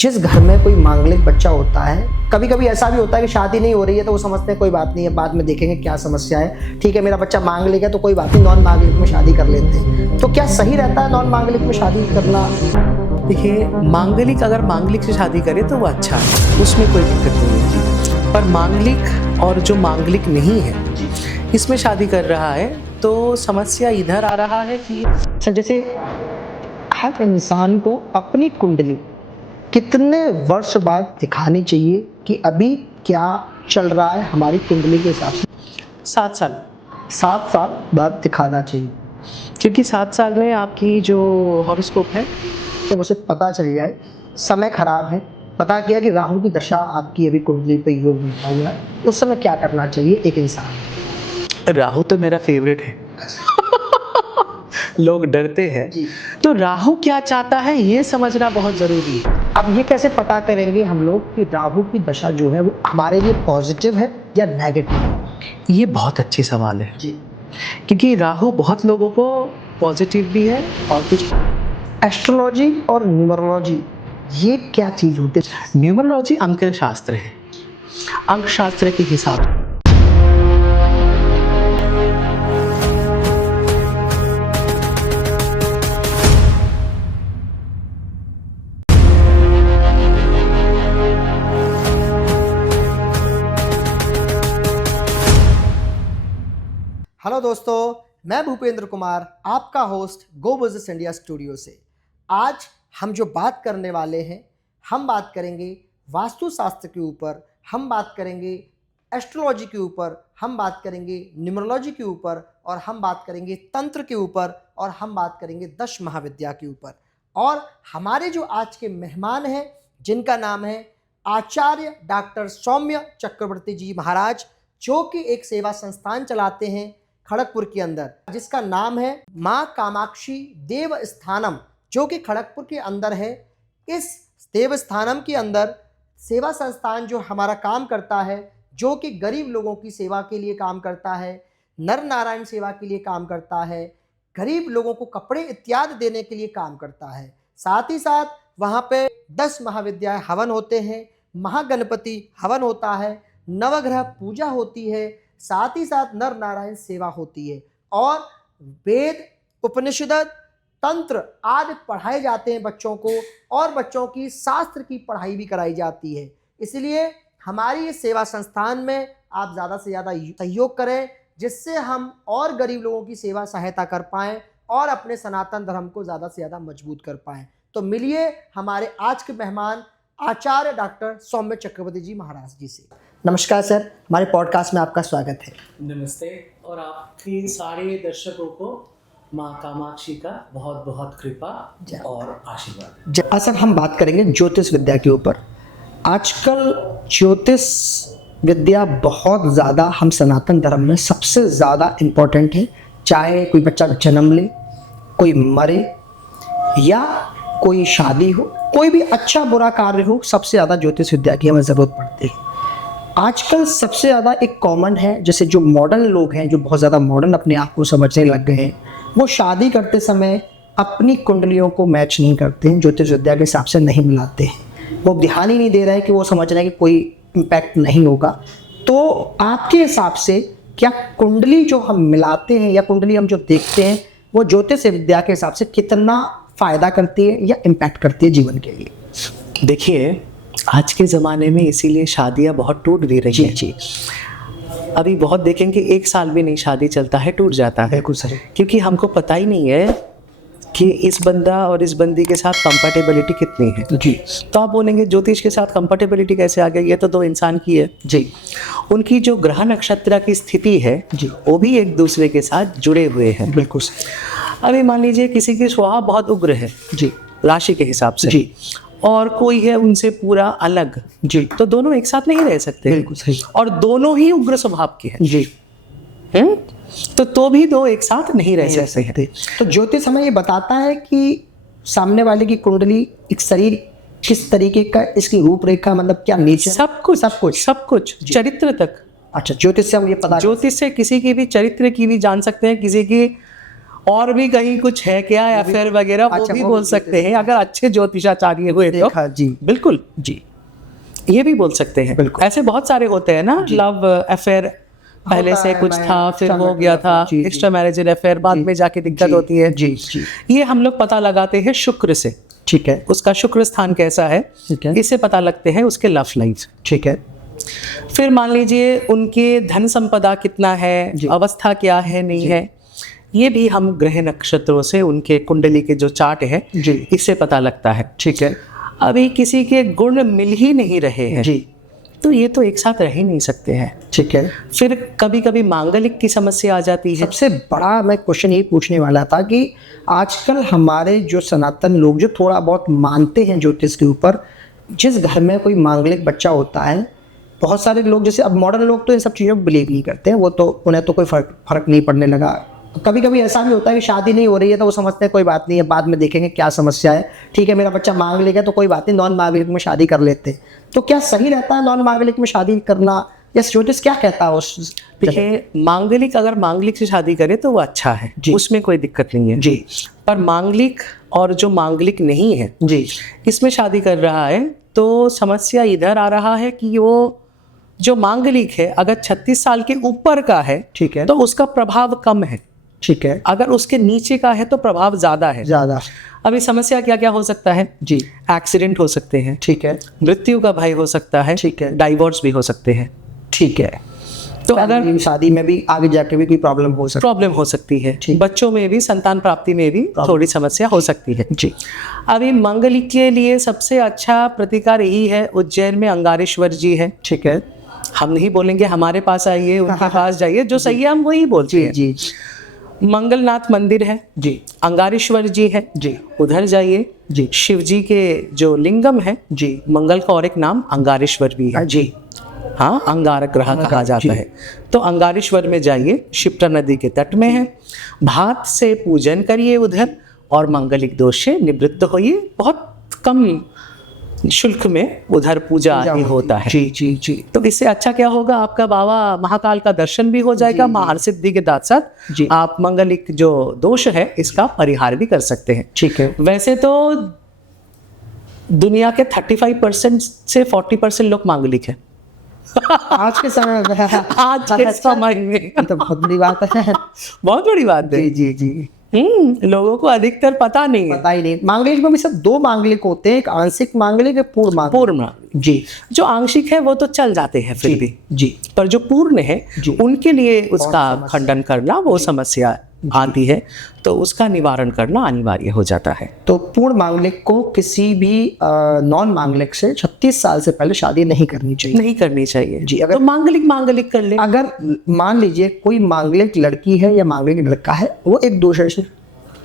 जिस घर में कोई मांगलिक बच्चा होता है, कभी कभी ऐसा भी होता है कि शादी नहीं हो रही है तो वो समझते हैं कोई बात नहीं है, बाद में देखेंगे क्या समस्या है, ठीक है मेरा बच्चा मांगलिक है तो कोई बात नहीं, नॉन मांगलिक में शादी कर लेते हैं। तो क्या सही रहता है नॉन मांगलिक में शादी करना? देखिए, मांगलिक अगर मांगलिक से शादी करे तो वो अच्छा है, उसमें कोई दिक्कत नहीं है। पर मांगलिक और जो मांगलिक नहीं है इसमें शादी कर रहा है तो समस्या इधर आ रहा है कि जैसे हर इंसान को अपनी कुंडली कितने वर्ष बाद दिखानी चाहिए कि अभी क्या चल रहा है हमारी कुंडली के हिसाब से? 7 साल 7 साल बाद दिखाना चाहिए, क्योंकि 7 साल में आपकी जो हॉरोस्कोप है तो उसे पता चल जाए समय खराब है, पता किया कि राहु की दशा आपकी अभी कुंडली पे योग बना हुआ है, उस समय क्या करना चाहिए एक इंसान? राहु तो मेरा फेवरेट है लोग डरते हैं, तो राहु क्या चाहता है ये समझना बहुत जरूरी है। अब ये कैसे पता करेंगे हम लोग कि राहु की दशा जो है वो हमारे लिए पॉजिटिव है या नेगेटिव? ये बहुत अच्छी सवाल है जी, क्योंकि राहु बहुत लोगों को पॉजिटिव भी है और कुछ। एस्ट्रोलॉजी और न्यूमरोलॉजी ये क्या चीज होती है? न्यूमरोलॉजी अंक शास्त्र है, अंक शास्त्र के हिसाब। हेलो दोस्तों, मैं भूपेंद्र कुमार, आपका होस्ट गो बिजनेस इंडिया स्टूडियो से। आज हम जो बात करने वाले हैं, हम बात करेंगे वास्तुशास्त्र के ऊपर, हम बात करेंगे एस्ट्रोलॉजी के ऊपर, हम बात करेंगे न्यूमरोलॉजी के ऊपर, और हम बात करेंगे तंत्र के ऊपर, और हम बात करेंगे 10 महाविद्या के ऊपर। और हमारे जो आज के मेहमान हैं जिनका नाम है आचार्य डॉक्टर सौम्य चक्रवर्ती जी महाराज, जो कि एक सेवा संस्थान चलाते हैं खड़गपुर के अंदर, जिसका नाम है माँ कामाक्षी देवस्थानम, जो कि खड़गपुर के अंदर है। इस देवस्थानम के अंदर सेवा संस्थान जो हमारा काम करता है, जो कि गरीब लोगों की सेवा के लिए काम करता है, नर नारायण सेवा के लिए काम करता है, गरीब लोगों को कपड़े इत्यादि देने के लिए काम करता है। साथ ही साथ वहाँ पे 10 महाविद्याएं हवन होते हैं, महागणपति हवन होता है, नवग्रह पूजा होती है, साथ ही साथ नर नारायण सेवा होती है, और वेद, उपनिषद, तंत्र आदि पढ़ाए जाते हैं बच्चों को, और बच्चों की शास्त्र की पढ़ाई भी कराई जाती है। इसलिए हमारी इस सेवा संस्थान में आप ज़्यादा से ज़्यादा सहयोग करें, जिससे हम और गरीब लोगों की सेवा सहायता कर पाएँ और अपने सनातन धर्म को ज़्यादा से ज़्यादा मजबूत कर पाएँ। तो मिलिए हमारे आज के मेहमान आचार्य डॉक्टर सौम्य चक्रवर्ती जी महाराज जी से। नमस्कार सर, हमारे पॉडकास्ट में आपका स्वागत है। नमस्ते, और आपके सारे दर्शकों को माँ कामाक्षी का बहुत बहुत कृपा और आशीर्वाद। सर, हम बात करेंगे ज्योतिष विद्या के ऊपर। आजकल ज्योतिष विद्या बहुत ज़्यादा हम सनातन धर्म में सबसे ज़्यादा इम्पोर्टेंट है। चाहे कोई बच्चा जन्म ले, कोई मरे, या कोई शादी हो, कोई भी अच्छा बुरा कार्य हो, सबसे ज़्यादा ज्योतिष विद्या की हमें ज़रूरत पड़ती है। आजकल सबसे ज़्यादा एक कॉमन है, जैसे जो मॉडर्न लोग हैं, जो बहुत ज़्यादा मॉडर्न अपने आप को समझने लग गए हैं, वो शादी करते समय अपनी कुंडलियों को मैच नहीं करते हैं, ज्योतिष विद्या के हिसाब से नहीं मिलाते हैं। वो ध्यान ही नहीं दे रहे हैं कि वो समझ रहे हैं कि कोई इम्पैक्ट नहीं होगा। तो आपके हिसाब से क्या कुंडली जो हम मिलाते हैं या कुंडली हम जो देखते हैं, वो ज्योतिष विद्या के हिसाब से कितना फ़ायदा करती है या इम्पैक्ट करती है जीवन के लिए? देखिए, आज के ज़माने में इसीलिए शादियां बहुत टूट भी रही हैं। जी, अभी बहुत देखेंगे 1 साल भी नहीं शादी चलता है, टूट जाता है। बिल्कुल सही। क्योंकि हमको पता ही नहीं है कि इस बंदा और इस बंदी के साथ कंफर्टेबिलिटी कितनी है। जी, तो आप बोलेंगे ज्योतिष के साथ कंफर्टेबिलिटी कैसे आ गई, ये तो 2 इंसान की है। जी, उनकी जो ग्रह नक्षत्र की स्थिति है जी, वो भी एक दूसरे के साथ जुड़े हुए हैं। बिल्कुल सही। अभी मान लीजिए किसी की स्वभाव बहुत उग्र है जी, राशि के हिसाब से, जी, और कोई है उनसे पूरा अलग, जी, तो दोनों एक साथ नहीं रह सकते। बिल्कुल सही। और दोनों ही उग्र स्वभाव के हैं। जी, तो भी 2 एक साथ नहीं रह सकते हैं। तो ज्योतिष हमें ये बताता है कि सामने वाले की कुंडली, एक शरीर किस तरीके का, इसकी रूपरेखा, मतलब क्या नेचर, सब कुछ चरित्र तक। अच्छा, ज्योतिष से हम ये पता, ज्योतिष से किसी की भी चरित्र की भी जान सकते हैं, किसी की और भी कहीं कुछ है क्या अफेयर वगैरह, वो अच्छा, भी वो बोल भी सकते हैं अगर अच्छे ज्योतिषाचार्य हुए तो। देखा जी। बिल्कुल जी ये भी बोल सकते हैं। बिल्कुल। ऐसे बहुत सारे होते हैं ना, लव अफेयर पहले होता से है, कुछ मैं था फिर हो extra गया था, marital affair, जी, एक्स्ट्रा मैरिजल अफेयर बाद जी, में जाके दिक्कत जी, होती है। जी जी ये हम लोग पता लगाते हैं शुक्र से, ठीक है उसका शुक्र स्थान कैसा है, ठीक है इससे पता लगते हैं उसके लव लाइफ। ठीक है फिर मान लीजिए उनके धन संपदा कितना है, जी। अवस्था क्या है नहीं है, ये भी हम ग्रह नक्षत्रों से उनके कुंडली के जो चार्ट है जी इससे पता लगता है। ठीक है अभी किसी के गुण मिल ही नहीं रहे हैं जी तो ये तो एक साथ रह ही नहीं सकते हैं। ठीक है। फिर कभी कभी मांगलिक की समस्या आ जाती है। सबसे बड़ा मैं क्वेश्चन यही पूछने वाला था कि आजकल हमारे जो सनातन लोग जो थोड़ा बहुत मानते हैं ज्योतिष के ऊपर, जिस घर में कोई मांगलिक बच्चा होता है, बहुत सारे लोग जैसे अब मॉडर्न लोग तो इन सब चीज़ों को बिलीव नहीं करते हैं, वो तो उन्हें तो कोई फर्क नहीं पड़ने लगा। कभी कभी ऐसा भी होता है कि शादी नहीं हो रही है तो वो समझते हैं कोई बात नहीं है, बाद में देखेंगे क्या समस्या है, ठीक है मेरा बच्चा मांगलिक है तो कोई बात नहीं, नॉन मांगलिक में शादी कर लेते हैं। तो क्या सही रहता है नॉन मांगलिक में शादी करना, या ज्योतिष क्या कहता है उस? देखिए मांगलिक अगर मांगलिक से शादी करे तो वो अच्छा है, उसमें कोई दिक्कत नहीं है जी। पर मांगलिक और जो मांगलिक नहीं है जी इसमें शादी कर रहा है तो समस्या इधर आ रहा है कि वो जो मांगलिक है अगर 36 साल के ऊपर का है ठीक है तो उसका प्रभाव कम है, ठीक है अगर उसके नीचे का है तो प्रभाव ज्यादा है। ज़्यादा। अभी समस्या क्या क्या हो सकता है जी एक्सीडेंट हो सकते हैं, ठीक है मृत्यु का भय हो सकता है, ठीक है। डाइवोर्स भी हो सकते हैं। ठीक है। तो अगर शादी में भी आगे जाके भी कोई प्रॉब्लम हो सकती प्रॉब्लम हो सकती है, ठीक। बच्चों में भी संतान प्राप्ति में भी थोड़ी समस्या हो सकती है। जी अभी मांगलिक के लिए सबसे अच्छा प्रतिकार यही है, उज्जैन में अंगारेश्वर जी है। ठीक है हम नहीं बोलेंगे हमारे पास आइए उनके पास जाइए, जो सही है हम वही बोलते जी हैं। जी मंगलनाथ मंदिर है जी अंगारेश्वर जी है, जी उधर जाइए। जी शिव जी के जो लिंगम है जी मंगल का और एक नाम अंगारेश्वर भी है। जी हाँ अंगारक ग्रह कहा जाता है। तो अंगारेश्वर में जाइए, शिप्रा नदी के तट में है, भात से पूजन करिए उधर और मांगलिक दोष से निवृत्त होइए। बहुत कम शुल्क में उधर पूजा ही होता है। जी जी जी तो इससे अच्छा क्या होगा, आपका बाबा महाकाल का दर्शन भी हो जाएगा, महासिद्धि के साथ साथ जी। आप मांगलिक जो दोष है इसका परिहार भी कर सकते हैं। ठीक है वैसे तो दुनिया के 35% से 40% लोग मांगलिक हैं आज के समय में आज के समय में। ये तो बहुत बड़ी बात है। बहुत बड़ी बात है। जी जी जी लोगों को अधिकतर पता नहीं है। पता ही नहीं। मांगलिक में भी सब दो मांगलिक होते हैं, एक आंशिक मांगलिक एक पूर्ण मांगलिक। पूर्ण मांगलिक। जी जो आंशिक है वो तो चल जाते हैं फिर भी, जी पर जो पूर्ण है जी। उनके लिए उसका समस्या। खंडन करना वो समस्या आती है, तो उसका निवारण करना अनिवार्य हो जाता है। तो पूर्ण मांगलिक को किसी भी नॉन मांगलिक से 36 साल से पहले शादी नहीं करनी चाहिए। नहीं करनी चाहिए जी। अगर तो मांगलिक कर ले। अगर मान लीजिए कोई मांगलिक लड़की है या मांगलिक लड़का है, वो एक दूसरे से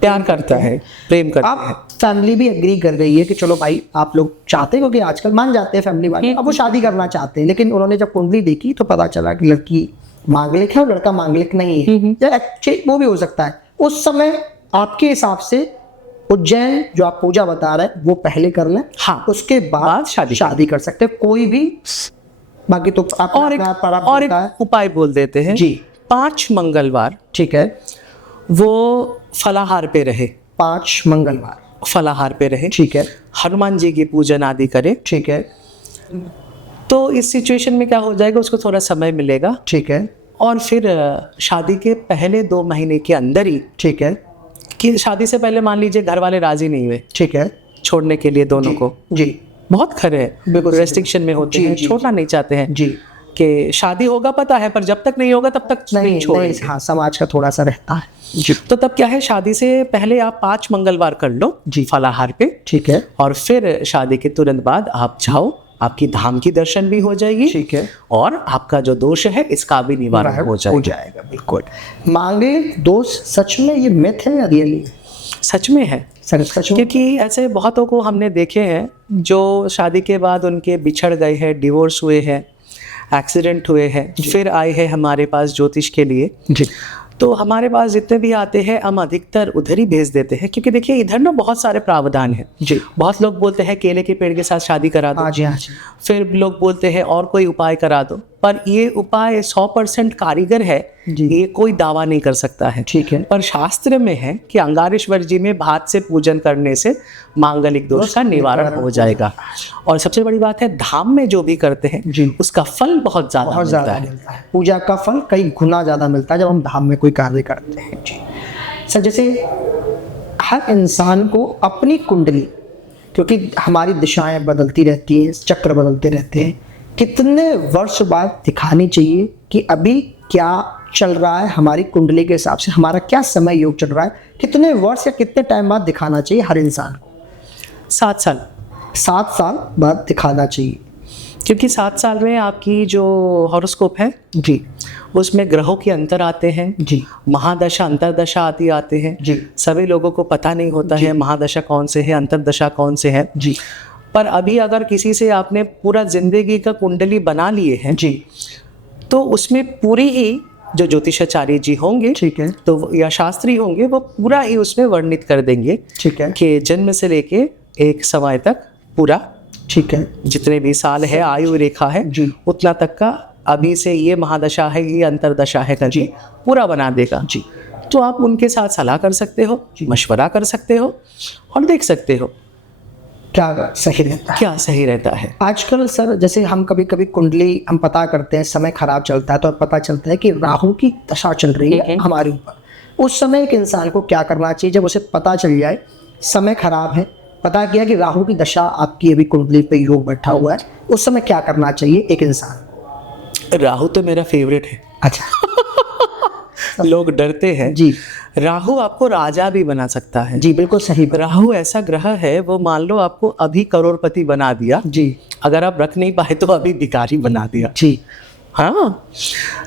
प्यार करता है, प्रेम करता है, आप फैमिली भी एग्री कर रही है कि चलो भाई आप लोग चाहते हैं, क्योंकि आजकल मान जाते हैं फैमिली वाले, अब वो शादी करना चाहते हैं, लेकिन उन्होंने जब कुंडली देखी तो पता चला कि लड़की मांगलिक है और लड़का मांगलिक नहीं है, या एक्चुअली वो भी हो सकता है। उस समय आपके हिसाब से उज्जैन जो आप पूजा बता रहे हैं वो पहले कर लें, हाँ, उसके बाद शादी कर सकते हैं कोई भी। बाकी तो आप और एक उपाय बोल देते हैं जी। 5 मंगलवार ठीक है, वो फलाहार पे रहे, 5 मंगलवार फलाहार पे रहे, ठीक है, हनुमान जी की पूजन आदि करे, ठीक है, तो इस सिचुएशन में क्या हो जाएगा, उसको थोड़ा समय मिलेगा, ठीक है, और फिर शादी के पहले 2 महीने के अंदर ही, ठीक है, कि शादी से पहले मान लीजिए घर वाले राजी नहीं हुए ठीक है, छोड़ने के लिए दोनों को, जी बहुत खरे हैं, रेस्ट्रिक्शन में होते हैं, छोड़ना नहीं चाहते हैं जी, कि शादी होगा पता है पर जब तक नहीं होगा तब तक नहीं छोड़ेंगे। हाँ, समाज का थोड़ा सा रहता है जी। तो तब क्या है, शादी से पहले आप 5 मंगलवार कर लो जी, फलाहार पे, ठीक है, और फिर शादी के तुरंत बाद आप जाओ, आपकी धाम की दर्शन भी हो जाएगी, ठीक है, और आपका जो दोष है इसका भी निवारण हो जाएगा। बिल्कुल। मांगलिक दोष सच में ये मिथ है या रियली? सच में है, सच में, क्योंकि ऐसे बहुतों को हमने देखे हैं जो शादी के बाद उनके बिछड़ गए हैं, डिवोर्स हुए हैं, एक्सीडेंट हुए हैं, फिर आए हैं हमारे पास ज्योतिष के लिए जी। तो हमारे पास जितने भी आते हैं हम अधिकतर उधर ही भेज देते हैं, क्योंकि देखिए इधर ना बहुत सारे प्रावधान हैं जी। बहुत लोग बोलते हैं केले के पेड़ के साथ शादी करा दो, हाँ जी, हाँ जी। फिर लोग बोलते हैं और कोई उपाय करा दो, पर ये उपाय 100% कारीगर है जी। ये कोई दावा नहीं कर सकता है। ठीक है। पर शास्त्र में है कि अंगारेश्वर जी में भात से पूजन करने से मांगलिक दोष का निवारण हो जाएगा। और सबसे बड़ी बात है, धाम में जो भी करते हैं जी, उसका फल बहुत ज्यादा मिलता है। मिलता है। पूजा का फल कई गुना ज्यादा मिलता है जब हम धाम में कोई कार्य करते हैं। जी सर, जैसे हर इंसान को अपनी कुंडली, क्योंकि हमारी दिशाएं बदलती रहती हैं, चक्र बदलते रहते हैं, कितने वर्ष बाद दिखानी चाहिए कि अभी क्या चल रहा है, हमारी कुंडली के हिसाब से हमारा क्या समय योग चल रहा है, कितने वर्ष या कितने टाइम बाद दिखाना चाहिए हर इंसान को? 7 साल। 7 साल बाद दिखाना चाहिए, क्योंकि 7 साल में आपकी जो हॉरोस्कोप है जी, उसमें ग्रहों के अंतर आते हैं जी, महादशा अंतरदशा आते हैं जी, सभी लोगों को पता नहीं होता है महादशा कौन से है, अंतरदशा कौन से है जी, पर अभी अगर किसी से आपने पूरा जिंदगी का कुंडली बना लिए हैं जी, तो उसमें पूरी ही जो ज्योतिषाचार्य जी होंगे, ठीक है, तो या शास्त्री होंगे, वो पूरा ही उसमें वर्णित कर देंगे ठीक है, कि जन्म से लेके एक समय तक पूरा, ठीक है, जितने भी साल है आयु रेखा है जी, उतना तक का, अभी से ये महादशा है ये अंतरदशा है करके पूरा बना देगा। जी, तो आप उनके साथ सलाह कर सकते हो, मशवरा कर सकते हो और देख सकते हो क्या सही रहता है, क्या सही रहता है। आजकल सर जैसे हम कभी कभी कुंडली हम पता करते हैं, समय खराब चलता है तो पता चलता है कि राहु की दशा चल रही है हमारे ऊपर। उस समय एक इंसान को क्या करना चाहिए जब उसे पता चल जाए समय खराब है, पता किया कि राहु की दशा आपकी अभी कुंडली पे योग बैठा हुआ है, उस समय क्या करना चाहिए एक इंसान? राहु तो मेरा फेवरेट है। अच्छा लोग डरते हैं जी, राहु आपको राजा भी बना सकता है। जी बिल्कुल सही। राहु ऐसा ग्रह है, वो मान लो आपको अभी करोड़पति बना दिया, जी, अगर आप रख नहीं पाए तो अभी भिखारी बना दिया। जी, हाँ,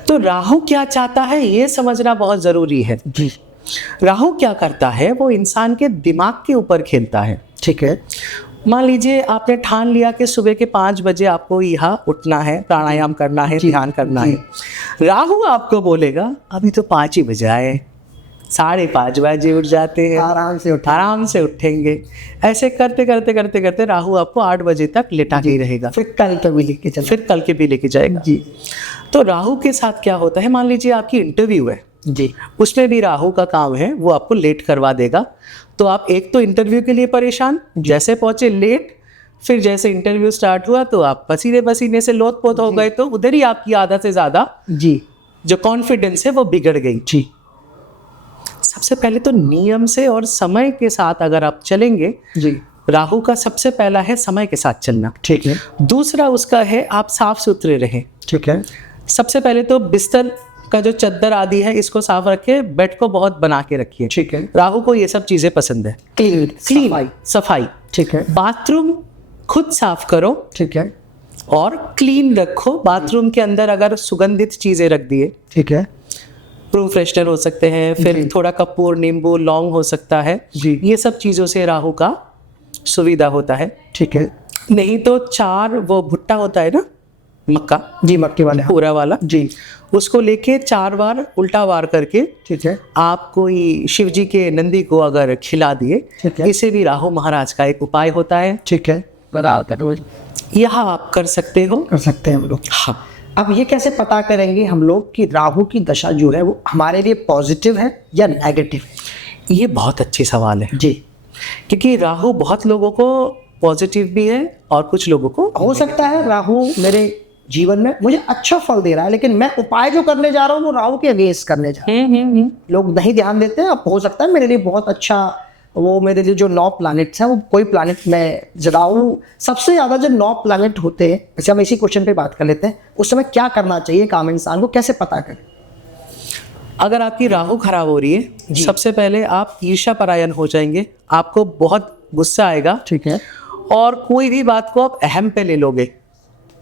तो राहु क्या चाहता है ये समझना बहुत जरूरी है। जी, राहु क्या करता है, वो इंसान के दिमाग के ऊपर खेलता है। ठीक है, मान लीजिए आपने ठान लिया कि सुबह के 5 बजे आपको यहाँ उठना है, प्राणायाम करना है, ध्यान करना है। राहु आपको बोलेगा अभी तो 5 ही बजे आए, 5:30 बजे उठ जाते हैं, आराम से उठेंगे। ऐसे करते करते करते करते राहु आपको 8 बजे तक लेटा के ही रहेगा, फिर कल के भी लेके चल, फिर कल के भी लेके जाएगा। जी, तो राहु के साथ क्या होता है, मान लीजिए आपकी इंटरव्यू है, जी, उसमें भी राहु का काम है, वो आपको लेट करवा देगा। तो आप एक तो इंटरव्यू के लिए परेशान, जैसे पहुंचे लेट, फिर जैसे इंटरव्यू स्टार्ट हुआ तो आप पसीने पसीने से लोथ-पोथ हो गए, तो उधर ही आपकी आधा से ज़्यादा जी, जो कॉन्फिडेंस है वो बिगड़ गई। जी, सबसे पहले तो नियम से और समय के साथ अगर आप चलेंगे, जी, राहु का सबसे पहला है समय के साथ चलना। ठीक है, दूसरा उसका है आप साफ सुथरे रहें। ठीक है, सबसे पहले तो बिस्तर का जो चद्दर आदि है इसको साफ रखे, बेड को बहुत बना के रखिए। ठीक है, राहु को ये सब चीजें पसंद है। क्लीन, सफाई। ठीक है, बाथरूम खुद साफ करो ठीक है, और क्लीन रखो। बाथरूम के अंदर अगर सुगंधित चीजें रख दिए, ठीक है, रूम फ्रेशनर हो सकते हैं, फिर थोड़ा कपूर, नींबू, लौंग हो सकता है जी, ये सब चीजों से राहु का सुविधा होता है। ठीक है, नहीं तो 4 वो भुट्टा होता है ना, मक्का, जी, मक्के वाले, पूरा वाला, जी, उसको लेके 4 बार उल्टा वार करके ठीक है, आप कोई शिव जी के नंदी को अगर खिला दिए, ठीक है, इसे भी राहु महाराज का एक उपाय होता है। ठीक है, बराबर, यह आप कर सकते हो। कर सकते हैं हम लोग। हाँ, अब ये कैसे पता करेंगे हम लोग कि राहु की दशा जो है वो हमारे लिए पॉजिटिव है या नेगेटिव है? ये बहुत अच्छी सवाल है, जी, क्योंकि राहु बहुत लोगों को पॉजिटिव भी है और कुछ लोगों को हो सकता है राहु मेरे जीवन में मुझे अच्छा फल दे रहा है, लेकिन मैं उपाय जो करने जा रहा हूँ वो राहु के अगेंस्ट करने जा रहा हूँ। लोग नहीं ध्यान देते हैं। अब हो सकता है मेरे लिए बहुत अच्छा, वो मेरे लिए जो 9 प्लैनेट्स हैं वो कोई प्लैनेट मैं राहु सबसे ज़्यादा जो 9 प्लैनेट होते हैं, जैसे हम इसी क्वेश्चन पे बात कर लेते हैं, उस समय क्या करना चाहिए एक आम इंसान को, कैसे पता करें? अगर आपकी राहु खराब हो रही है, सबसे पहले आप ईर्ष्या परायण हो जाएंगे, आपको बहुत गुस्सा आएगा, ठीक है, और कोई भी बात को आप अहम पे ले लोगे,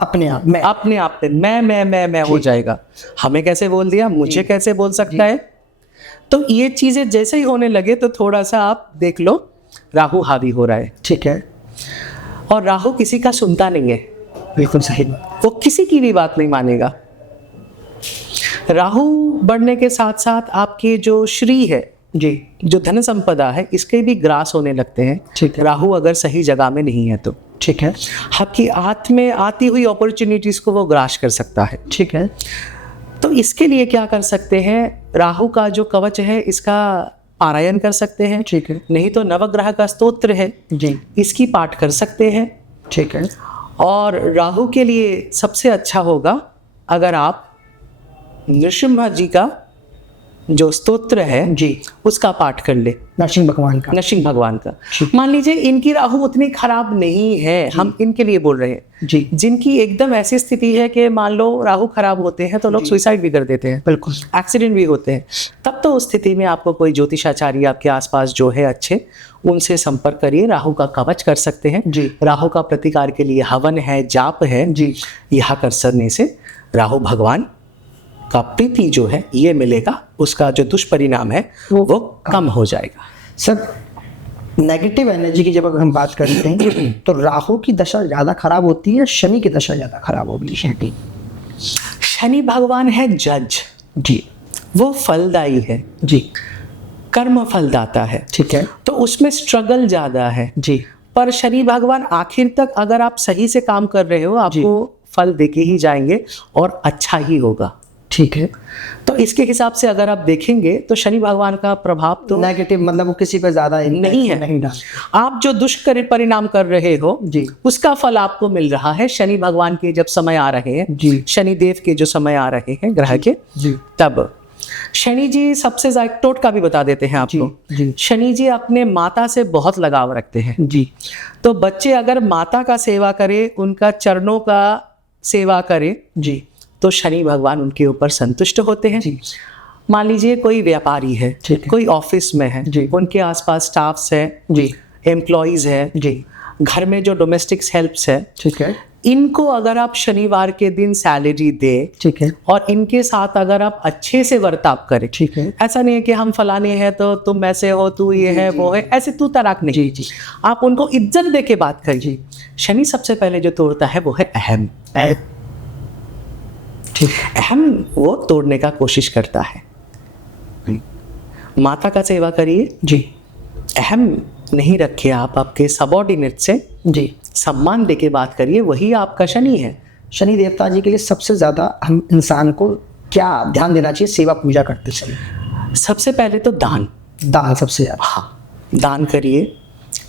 अपने आप में, अपने आप पे मैं हो जाएगा। हमें कैसे बोल दिया, मुझे कैसे बोल सकता है। तो ये चीजें जैसे ही होने लगे तो थोड़ा सा आप देख लो राहु हावी हो रहा है। ठीक है, और राहु किसी का सुनता नहीं है, बिल्कुल सही, वो किसी की भी बात नहीं मानेगा। राहु बढ़ने के साथ साथ आपके जो श्री है जी, जो धन संपदा है इसके भी ग्रास होने लगते हैं। ठीक है। राहु अगर सही जगह में नहीं है तो ठीक है। आपकी हाथ में आती हुई अपॉर्चुनिटीज को वो ग्रास कर सकता है। ठीक है। तो इसके लिए क्या कर सकते हैं, राहु का जो कवच है इसका पारायण कर सकते हैं। ठीक है। नहीं तो नवग्रह का स्तोत्र है जी, इसकी पाठ कर सकते हैं। ठीक है। और राहु के लिए सबसे अच्छा होगा अगर आप नृसिम्हा जी का जो स्तोत्र है जी, उसका पाठ कर ले, नरसिंह भगवान का। नरसिंह भगवान का। ठीक। मान लीजिए इनकी राहु उतनी खराब नहीं है, हम इनके लिए बोल रहे हैं। जी, जिनकी एकदम ऐसी स्थिति है कि मान लो राहु खराब होते हैं तो लोग सुसाइड भी कर देते हैं, बिल्कुल। एक्सीडेंट भी होते हैं, तब तो उस स्थिति में आपको कोई ज्योतिषाचार्य आपके आसपास जो है अच्छे, उनसे संपर्क करिए। राहु का कवच कर सकते हैं जी। राहु का प्रतिकार के लिए हवन है, जाप है जी, यह कर करने से राहु भगवान का प्रीति जो है ये मिलेगा, उसका जो दुष्परिणाम है वो कम हो जाएगा। सर नेगेटिव एनर्जी की जब अगर हम बात करते हैं तो राहु की दशा ज़्यादा खराब होती है, शनि की दशा ज़्यादा खराब होगी? शनि भगवान है जज जी, वो फलदायी है, जी, कर्म फलदाता है। ठीक है। तो उसमें स्ट्रगल ज़्यादा है। जी, पर शनि भगवान आखिर तक अगर आप सही से काम कर रहे हो आपको फल देके ही जाएंगे और अच्छा ही होगा। ठीक है। तो इसके हिसाब से अगर आप देखेंगे तो शनि भगवान का प्रभाव तो नेगेटिव मतलब वो किसी पर ज़्यादा नहीं है। नहीं डाल। आप जो परिणाम कर रहे हो जी, उसका फल आपको मिल रहा है। शनि भगवान के जब समय आ रहे हैं, जी, शनि देव के जो समय आ रहे हैं ग्रह के, जी, तब शनि जी सबसे ज्यादा टोटका भी बता देते हैं आपको। जी, शनि जी अपने माता से बहुत लगाव रखते हैं। जी, तो बच्चे अगर माता का सेवा करे, उनका चरणों का सेवा करे, जी, तो शनि भगवान उनके ऊपर संतुष्ट होते हैं। जी, मान लीजिए कोई व्यापारी है, ठीक है। कोई ऑफिस में है, जी, उनके आसपास स्टाफ्स है, जी, एम्प्लॉयज है, जी, घर में जो डोमेस्टिक्स हेल्प्स है, ठीक है। इनको अगर आप शनिवार के दिन सैलरी दे ठीक है। और इनके साथ अगर आप अच्छे से बर्ताव करें, ठीक है। ऐसा नहीं है कि हम फलाने हैं तो तुम ऐसे हो, तू ये है वो है, ऐसे तू तराक नहीं। जी, जी, आप उनको इज्जत दे के बात करिए। शनि सबसे पहले जो तोड़ता है वो है अहम। ठीक। अहम वो तोड़ने का कोशिश करता है। माता का सेवा करिए, जी, अहम नहीं रखिए आप आपके सबॉर्डिनेट से, जी, सम्मान दे के बात करिए, वही आपका शनि है। शनि देवता जी के लिए सबसे ज़्यादा हम इंसान को क्या ध्यान देना चाहिए सेवा पूजा करते समय? सबसे पहले तो दान। दान सबसे ज़्यादा। हाँ, दान करिए,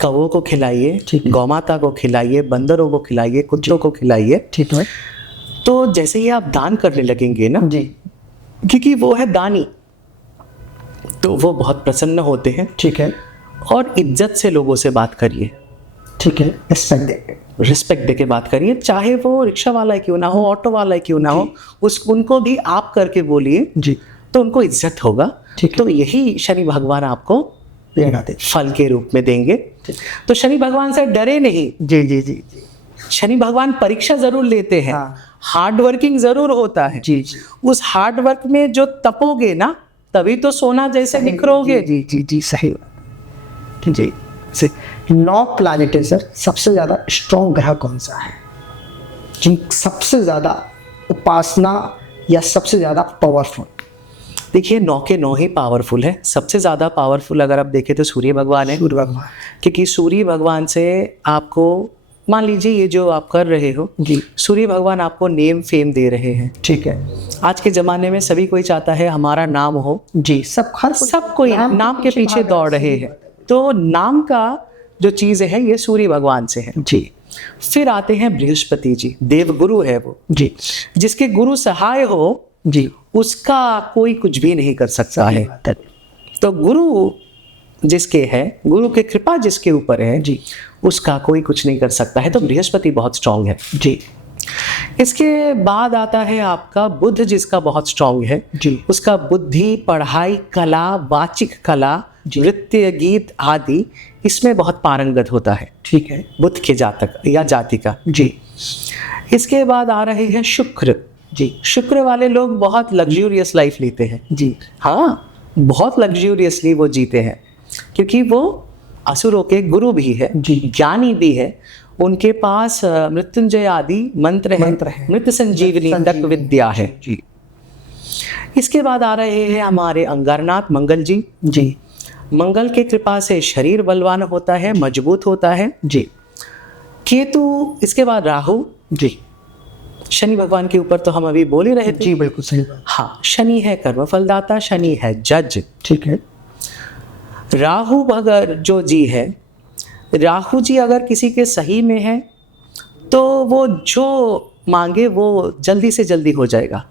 कौवों को खिलाइए, ठीक है। गौमाता को खिलाइए, बंदरों को खिलाइए, कुत्तों को खिलाइए। ठीक है। तो जैसे ही आप दान करने लगेंगे ना, जी, क्योंकि वो है दानी, तो वो बहुत प्रसन्न होते हैं। ठीक है। और इज्जत से लोगों से बात करिए, ठीक है। रिस्पेक्ट दे के बात करिए, चाहे वो रिक्शा वाला क्यों ना हो, ऑटो वाला क्यों ना हो, उनको भी आप करके बोलिए, जी, तो उनको इज्जत होगा। ठीक है। तो यही शनि भगवान आपको प्रेरणा दे। फल के रूप में देंगे। तो शनि भगवान से डरे नहीं। जी, जी, जी, जी, शनि भगवान परीक्षा जरूर लेते हैं, हाँ। हार्ड वर्किंग जरूर होता है। जी, जी, उस हार्ड वर्क में जो तपोगे ना, तभी तो सोना जैसे निखरोगे। जी, जी, जी, सही बात। जी, 9 प्लैनेट है सर, सबसे ज़्यादा स्ट्रॉन्ग ग्रह कौन सा है, जिन सबसे ज़्यादा उपासना या सबसे ज़्यादा पावरफुल? देखिए 9 के 9 ही पावरफुल है। सबसे ज़्यादा पावरफुल अगर आप देखें तो सूर्य भगवान है। सूर्य भगवान। क्योंकि सूर्य भगवान से आपको, मान लीजिए ये जो आप कर रहे हो, जी, सूर्य भगवान आपको नेम फेम दे रहे हैं। ठीक है। आज के ज़माने में सभी कोई चाहता है हमारा नाम हो। जी, सब कोई नाम के पीछे दौड़ रहे हैं। तो नाम का जो चीज़ है ये सूर्य भगवान से है। जी, फिर आते हैं बृहस्पति जी, देवगुरु है वो। जी, जिसके गुरु सहाय हो, जी, उसका कोई कुछ भी नहीं कर सकता है। तो गुरु जिसके है, गुरु की कृपा जिसके ऊपर है, जी, उसका कोई कुछ नहीं कर सकता है। तो बृहस्पति बहुत स्ट्रांग है। जी। इसके बाद आता है आपका बुध, जिसका बहुत स्ट्रांग है। जी, उसका बुद्धि, पढ़ाई, कला, वाचिक कला, नृत्य, गीत आदि इसमें बहुत पारंगत होता है। ठीक है। बुध के जातक या जाति का। जी, इसके बाद आ रहे हैं शुक्र जी। शुक्र वाले लोग बहुत लग्जूरियस लाइफ लेते हैं। जी, हाँ, बहुत लग्जूरियसली वो जीते हैं, क्योंकि वो असुरों के गुरु भी है, जी, ज्ञानी भी है। उनके पास मृत्युंजय आदि मंत्र है, मृत संजीवनी तक विद्या है। जी। इसके बाद आ रहे हैं हमारे अंगारनाथ मंगल जी। जी, मंगल की कृपा से शरीर बलवान होता है, मजबूत होता है। जी केतु, इसके बाद राहु। जी शनि भगवान के ऊपर तो हम अभी बोल ही रहे थे। जी बिल्कुल सही बात। हाँ, शनि है कर्मफलदाता, शनि है जज। ठीक है। राहु अगर जो जी है, राहु जी अगर किसी के सही में है तो वो जो मांगे वो जल्दी से जल्दी हो जाएगा,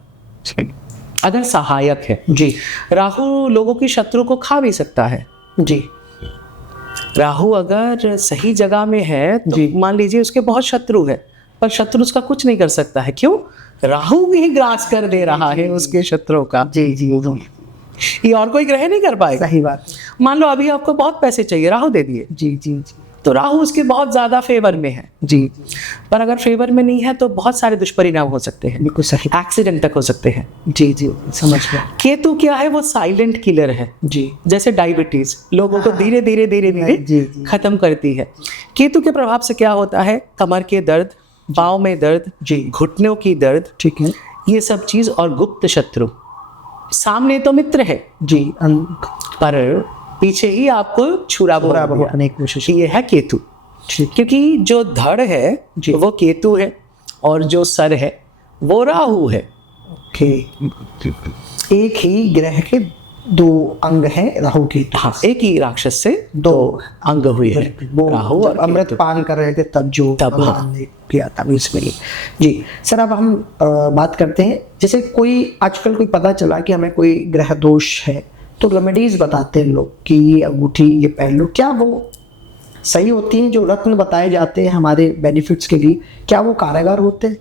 अगर सहायक है। जी राहु लोगों की शत्रु को खा भी सकता है। जी राहु अगर सही जगह में है तो जी। मान लीजिए उसके बहुत शत्रु है, पर शत्रु उसका कुछ नहीं कर सकता है। क्यों? राहु ही ग्रास कर दे रहा है उसके शत्रुओं का। जी जी ये और कोई ग्रह नहीं कर पाएगा। सही बात। मान लो अभी आपको बहुत पैसे चाहिए, राहु दे दिए, जी जी जी तो राहु उसके बहुत ज्यादा फेवर में है। जी पर अगर फेवर में नहीं है तो बहुत सारे दुष्परिणाम हो सकते हैं, बिल्कुल सही। एक्सीडेंट तक हो सकते हैं। जी जी समझ गया। केतु क्या है? वो साइलेंट किलर है। जी जैसे डायबिटीज लोगों को धीरे धीरे धीरे धीरे जी जी खत्म करती है। केतु के प्रभाव से क्या होता है? कमर के दर्द, पाँव में दर्द, जी घुटनों की दर्द, ठीक है। ये सब चीज, और गुप्त शत्रु। सामने तो मित्र है जी पर पीछे ही आपको छुरा पूरा बोल करने की कोशिश। ये है केतु। ठीक। क्योंकि जो धड़ है वो केतु है और जो सर है वो राहु है। ओके। एक ही ग्रह के दो अंग हैं, राहु केतु। हाँ, एक ही राक्षस से दो अंग हुए हैं, वो राहु और अमृत पान कर रहे थे तब जो तब, हाँ। भगवान ने किया था इसमें। जी सर, अब हम बात करते हैं, जैसे कोई आजकल कोई पता चला कि हमें कोई ग्रह दोष है तो रेमेडीज बताते हैं लोग कि ये अंगूठी ये पहन लो। क्या वो सही होती हैं? जो रत्न बताए जाते हैं हमारे बेनिफिट्स के लिए, क्या वो कारगर होते हैं?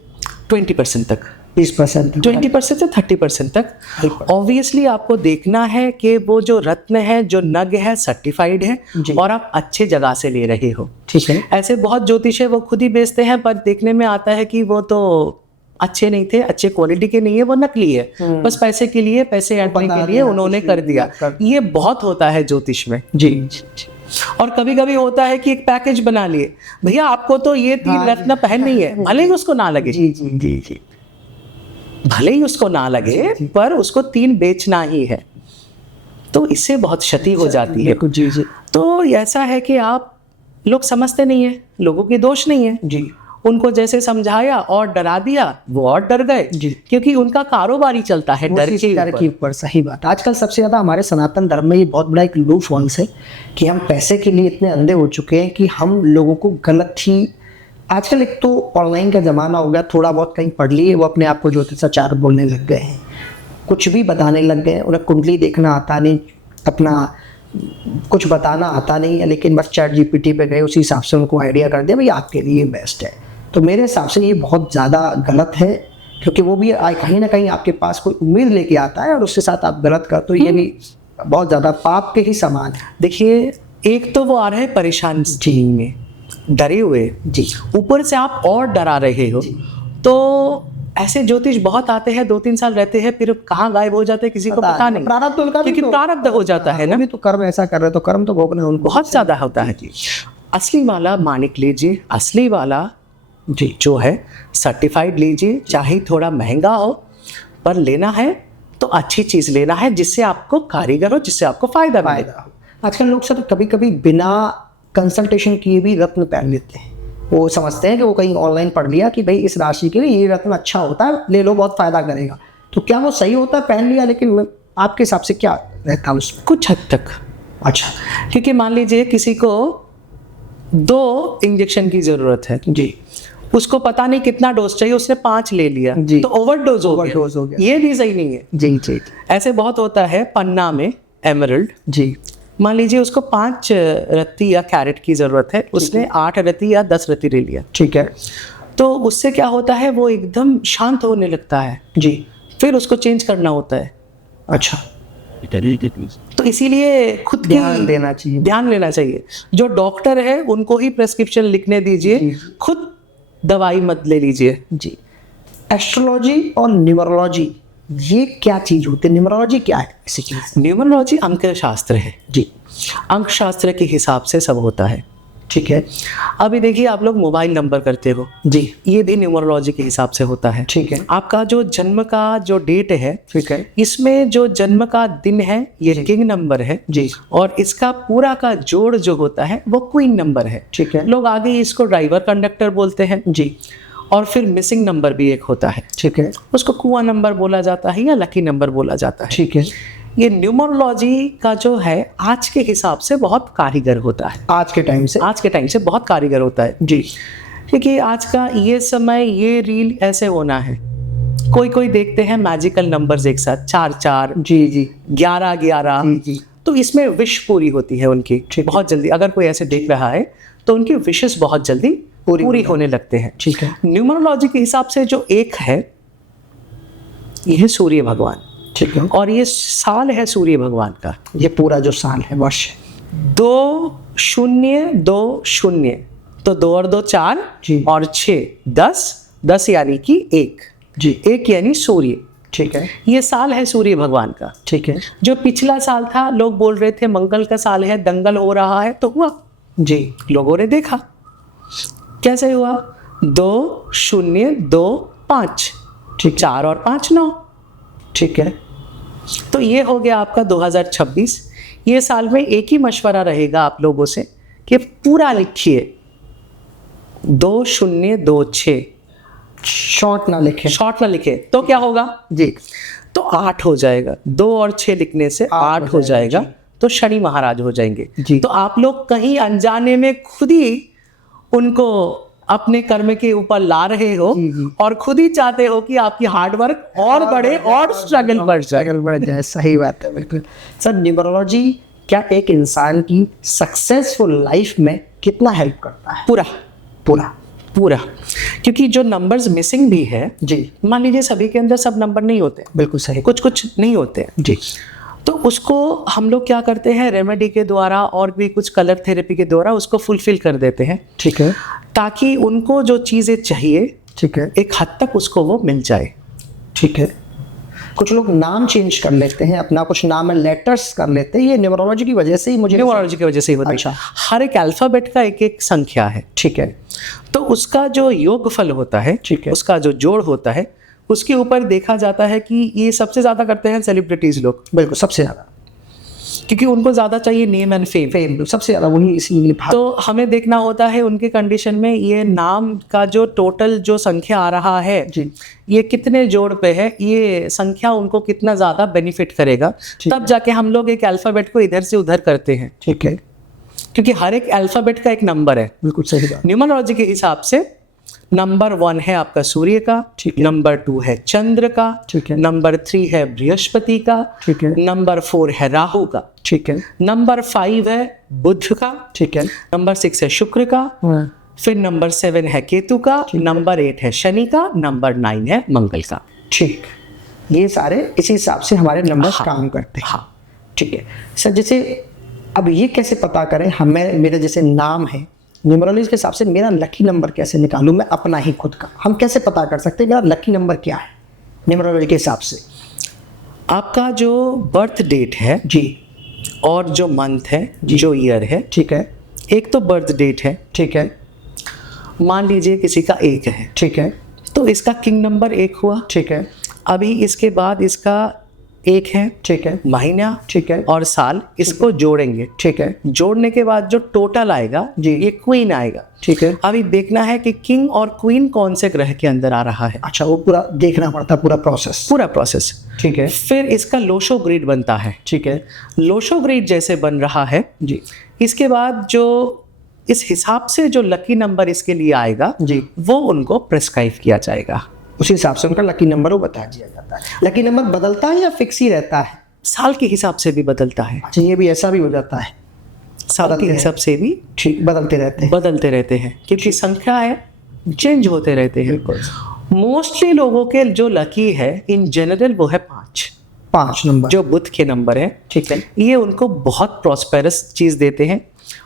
20% तक, 20%, 20% से 30% तक। ऑब्वियसली आपको देखना है कि वो जो रत्न है, जो नग है, सर्टिफाइड है और आप अच्छे जगह से ले रहे हो। ठीक है। ऐसे बहुत ज्योतिष है वो खुद ही बेचते हैं, पर देखने में आता है कि वो तो अच्छे नहीं थे, अच्छे क्वालिटी के नहीं है, वो नकली है। बस पैसे के लिए, पैसे ऐंठने के लिए उन्होंने कर दिया। ये बहुत होता है ज्योतिष में। जी और कभी कभी होता है कि एक पैकेज बना लिए, भैया आपको तो ये 3 रत्न पहननी है, भले ही उसको ना लगे। जी जी जी जी भले ही उसको ना लगे पर उसको 3 बेचना ही है, तो इससे बहुत क्षति हो जाती है। जी जी तो ऐसा है कि आप लोग समझते नहीं है, लोगों की दोष नहीं है। जी उनको जैसे समझाया और डरा दिया, वो और डर गए, क्योंकि उनका कारोबार ही चलता है डर के ऊपर। सही बात। आजकल सबसे ज्यादा हमारे सनातन धर्म में ये बहुत बड़ा एक लूप होल्स है कि हम पैसे के लिए इतने अंधे हो चुके हैं कि हम लोगों को गलत ही, आजकल एक तो ऑनलाइन का ज़माना हो गया, थोड़ा बहुत कहीं पढ़ लिए वो अपने आप को ज्योतिषाचार्य बोलने लग गए हैं, कुछ भी बताने लग गए हैं। उन्हें कुंडली देखना आता नहीं, अपना कुछ बताना आता नहीं है, लेकिन बस चैट जीपीटी पे गए, उसी हिसाब से उनको आइडिया कर दिया भाई आपके लिए बेस्ट है। तो मेरे हिसाब से ये बहुत ज़्यादा गलत है, क्योंकि वो भी कहीं ना कहीं आपके पास कोई उम्मीद लेके आता है और उसके साथ आप गलत कर, तो ये भी बहुत ज़्यादा पाप के ही समान है। देखिए, एक तो वो आ रहे परेशान में, डरे हुए जी, ऊपर से आप और डरा रहे हो। तो ऐसे ज्योतिष बहुत आते हैं, 2-3 साल रहते हैं, फिर कहाँ गायब हो जाते हैं किसी को पता नहीं। प्रारब्ध उनका भी क्योंकि प्रारब्ध हो जाता है ना, तो कर्म ऐसा कर रहे तो कर्म तो भोगना उनको बहुत ज्यादा होता है। असली वाला मानिक लीजिए, असली वाला जी जो है सर्टिफाइड लीजिए, चाहे थोड़ा महंगा हो, पर लेना है तो अच्छी चीज लेना है जिससे आपको कारीगर हो, जिससे आपको फायदा हो। आजकल लोग सर कभी कभी बिना कंसल्टेशन किए भी रत्न पहन लेते हैं। वो समझते हैं कि वो कहीं ऑनलाइन पढ़ लिया कि भाई इस राशि के लिए ये रत्न अच्छा होता है, ले लो बहुत फायदा करेगा। तो क्या वो सही होता है? पहन लिया, लेकिन आपके हिसाब से क्या रहता है उसमें? कुछ हद तक। अच्छा, क्योंकि मान लीजिए किसी को 2 इंजेक्शन की जरूरत है जी, उसको पता नहीं कितना डोज चाहिए, उसने 5 ले लिया जी, तो ओवरडोज हो गया। ये भी सही नहीं है जी जी। ऐसे बहुत होता है। पन्ना में एमरल्ड जी, मान लीजिए उसको 5 रत्ती या कैरेट की जरूरत है, उसने 8 रत्ती या 10 रत्ती ले लिया, ठीक है। तो उससे क्या होता है, वो एकदम शांत होने लगता है जी, फिर उसको चेंज करना होता है। अच्छा, तो इसीलिए खुद ध्यान देना चाहिए, ध्यान लेना चाहिए। जो डॉक्टर है उनको ही प्रेस्क्रिप्शन लिखने दीजिए, खुद दवाई मत ले लीजिए जी। एस्ट्रोलॉजी और न्यूमरोलॉजी ये क्या चीज होती है? न्यूमरोलॉजी क्या है? ऐसी चीज? न्यूमरोलॉजी अंक शास्त्र है जी, अंक शास्त्र के हिसाब से सब होता है। ठीक है अभी देखिए आप लोग मोबाइल नंबर करते हो जी, ये भी न्यूमरोलॉजी के हिसाब से होता है। ठीक है आपका जो जन्म का जो डेट है, ठीक है इसमें जो जन्म का दिन है ये किंग नंबर है जी, और इसका पूरा का जोड़ जो होता है वो क्वीन नंबर है। ठीक है लोग आगे इसको ड्राइवर कंडक्टर बोलते हैं जी, और फिर मिसिंग नंबर भी एक होता है, ठीक है उसको कुआं नंबर बोला जाता है या लकी नंबर बोला जाता है। ठीक है। ये न्यूमरोलॉजी का जो है आज के हिसाब से बहुत कारीगर होता है, आज के टाइम से आज के टाइम से बहुत कारीगर होता है जी, क्योंकि आज का ये समय ये रील ऐसे होना है। कोई कोई देखते हैं मैजिकल नंबर्स एक साथ 4-4 जी जी 11-11, जी, तो इसमें विश पूरी होती है उनकी बहुत जल्दी। अगर कोई ऐसे देख रहा है तो उनकी विशेस बहुत जल्दी पूरी होने लगते हैं। ठीक है न्यूमरोलॉजी के हिसाब से जो एक है ये है सूर्य भगवान, ठीक है। और ये साल है सूर्य भगवान का, ये पूरा जो साल है वर्ष 2020, तो 2 और 2 4 जी। और 6 10 यानी कि 1 जी, 1 यानी सूर्य। ठीक है ये साल है सूर्य भगवान का। ठीक है जो पिछला साल था लोग बोल रहे थे मंगल का साल है, दंगल हो रहा है, तो हुआ, जी, लोगों ने देखा कैसे हुआ। 2 0 2 5, ठीक 4 और 5 9, ठीक है तो ये हो गया आपका 2026। ये साल में एक ही मशवरा रहेगा आप लोगों से कि पूरा लिखिए 2 0 2 6, शॉर्ट ना लिखे। शॉर्ट ना लिखे तो क्या होगा जी, तो 8 हो जाएगा। 2 और 6 लिखने से 8 हो जाएगा, तो शनि महाराज हो जाएंगे। जी। तो आप लोग कहीं अनजाने में खुद ही उनको अपने कर्म के ऊपर ला रहे हो और खुद ही चाहते हो कि आपकी हार्ड वर्क और बढ़े और स्ट्रगल बढ़ जाए। बढ़ जाए, सही बात है बिल्कुल। सर न्यूमरोलॉजी क्या एक इंसान की सक्सेसफुल लाइफ में कितना हेल्प करता है? पूरा पूरा पूरा, क्योंकि जो नंबर्स मिसिंग भी है, जी, मान लीजिए सभी के अंदर सब नंबर नहीं होते, बिल्कुल सही। कुछ कुछ नहीं होते हैं, जी, तो उसको हम लोग क्या करते हैं रेमेडी के द्वारा और भी कुछ कलर थेरेपी के द्वारा उसको फुलफिल कर देते हैं, ठीक है ताकि उनको जो चीज़ें चाहिए ठीक है एक हद तक उसको वो मिल जाए। ठीक है। कुछ लोग नाम चेंज कर लेते हैं अपना, कुछ नाम में लेटर्स कर लेते हैं, ये न्यूमरोलॉजी की वजह से ही मुझे न्यूमरोलॉजी की वजह से ही होता अच्छा। है। हर एक अल्फ़ाबेट का एक एक संख्या है, ठीक है तो उसका जो योगफल होता है, ठीक है। उसका जो जोड़ होता है, उसके ऊपर देखा जाता है कि ये सबसे ज़्यादा करते हैं सेलिब्रिटीज़ लोग, बिल्कुल सबसे ज़्यादा क्योंकि उनको ज़्यादा चाहिए नेम एंड फेम। फेम सबसे ज़्यादा वही इसी तो हमें देखना होता है उनके कंडीशन में ये नाम का जो टोटल जो संख्या आ रहा है जी, ये कितने जोड़ पे है, ये संख्या उनको कितना ज़्यादा बेनिफिट करेगा, तब जाके हम लोग एक अल्फ़ाबेट को इधर से उधर करते हैं, ठीक है क्योंकि हर एक अल्फ़ाबेट का एक नंबर है। बिल्कुल सही बात। न्यूमरोलॉजी के हिसाब से नंबर 1 है आपका सूर्य का, ठीक है। नंबर 2 है चंद्र का, ठीक है। नंबर 3 है बृहस्पति का, ठीक है। नंबर 4 है राहु का, ठीक है नंबर 5 है बुध का, ठीक है नंबर 6 है शुक्र का, फिर नंबर 7 है केतु का, नंबर 8 है शनि का, नंबर 9 है मंगल का। ठीक, ये सारे इसी हिसाब से हमारे नंबर हाँ। काम करते हैं। हाँ, ठीक है सर, जैसे अब ये कैसे पता करें हमें, मेरे जैसे नाम है न्यूमरोलॉजी के हिसाब से मेरा लकी नंबर कैसे निकालूं मैं अपना ही खुद का, हम कैसे पता कर सकते हैं मेरा लकी नंबर क्या है न्यूमरोलॉजी के हिसाब से? आपका जो बर्थ डेट है जी, और जो मंथ है, जो ईयर है, ठीक है एक तो बर्थ डेट है, ठीक है मान लीजिए किसी का 1 है, ठीक है तो इसका किंग नंबर 1 हुआ। ठीक है अभी इसके बाद इसका 1 है, ठीक है महीना ठीक है और साल, इसको जोड़ेंगे। ठीक है जोड़ने के बाद जो टोटल आएगा जी। ये क्वीन आएगा। ठीक है। अभी देखना है कि किंग और क्वीन कौन से ग्रह के अंदर आ रहा है, अच्छा, वो पूरा देखना पड़ता पूरा प्रोसेस। पूरा प्रोसेस। ठीक है फिर इसका लोशो ग्रिड बनता है। ठीक है लोशो ग्रिड जैसे बन रहा है, जी इसके बाद जो इस हिसाब से जो लकी नंबर इसके लिए आएगा जी, वो उनको प्रिस्क्राइब किया जाएगा। उसी हिसाब से उनका लकी नंबर वो बता दिया जाता है। लकी नंबर बदलता है या फिक्स ही रहता है? साल के हिसाब से भी बदलता है, अच्छा, ये भी ऐसा भी हो जाता है, साल के बदलते हैं। हिसाब से भी ठीक, बदलते रहते हैं। बदलते रहते हैं, क्योंकि संख्या है, चेंज होते रहते हैं। बिल्कुल। मोस्टली लोगों के जो लकी है इन जनरल वो है 5 नंबर जो बुध के नंबर है। ठीक है ये उनको बहुत प्रॉस्पेरस चीज़ देते हैं,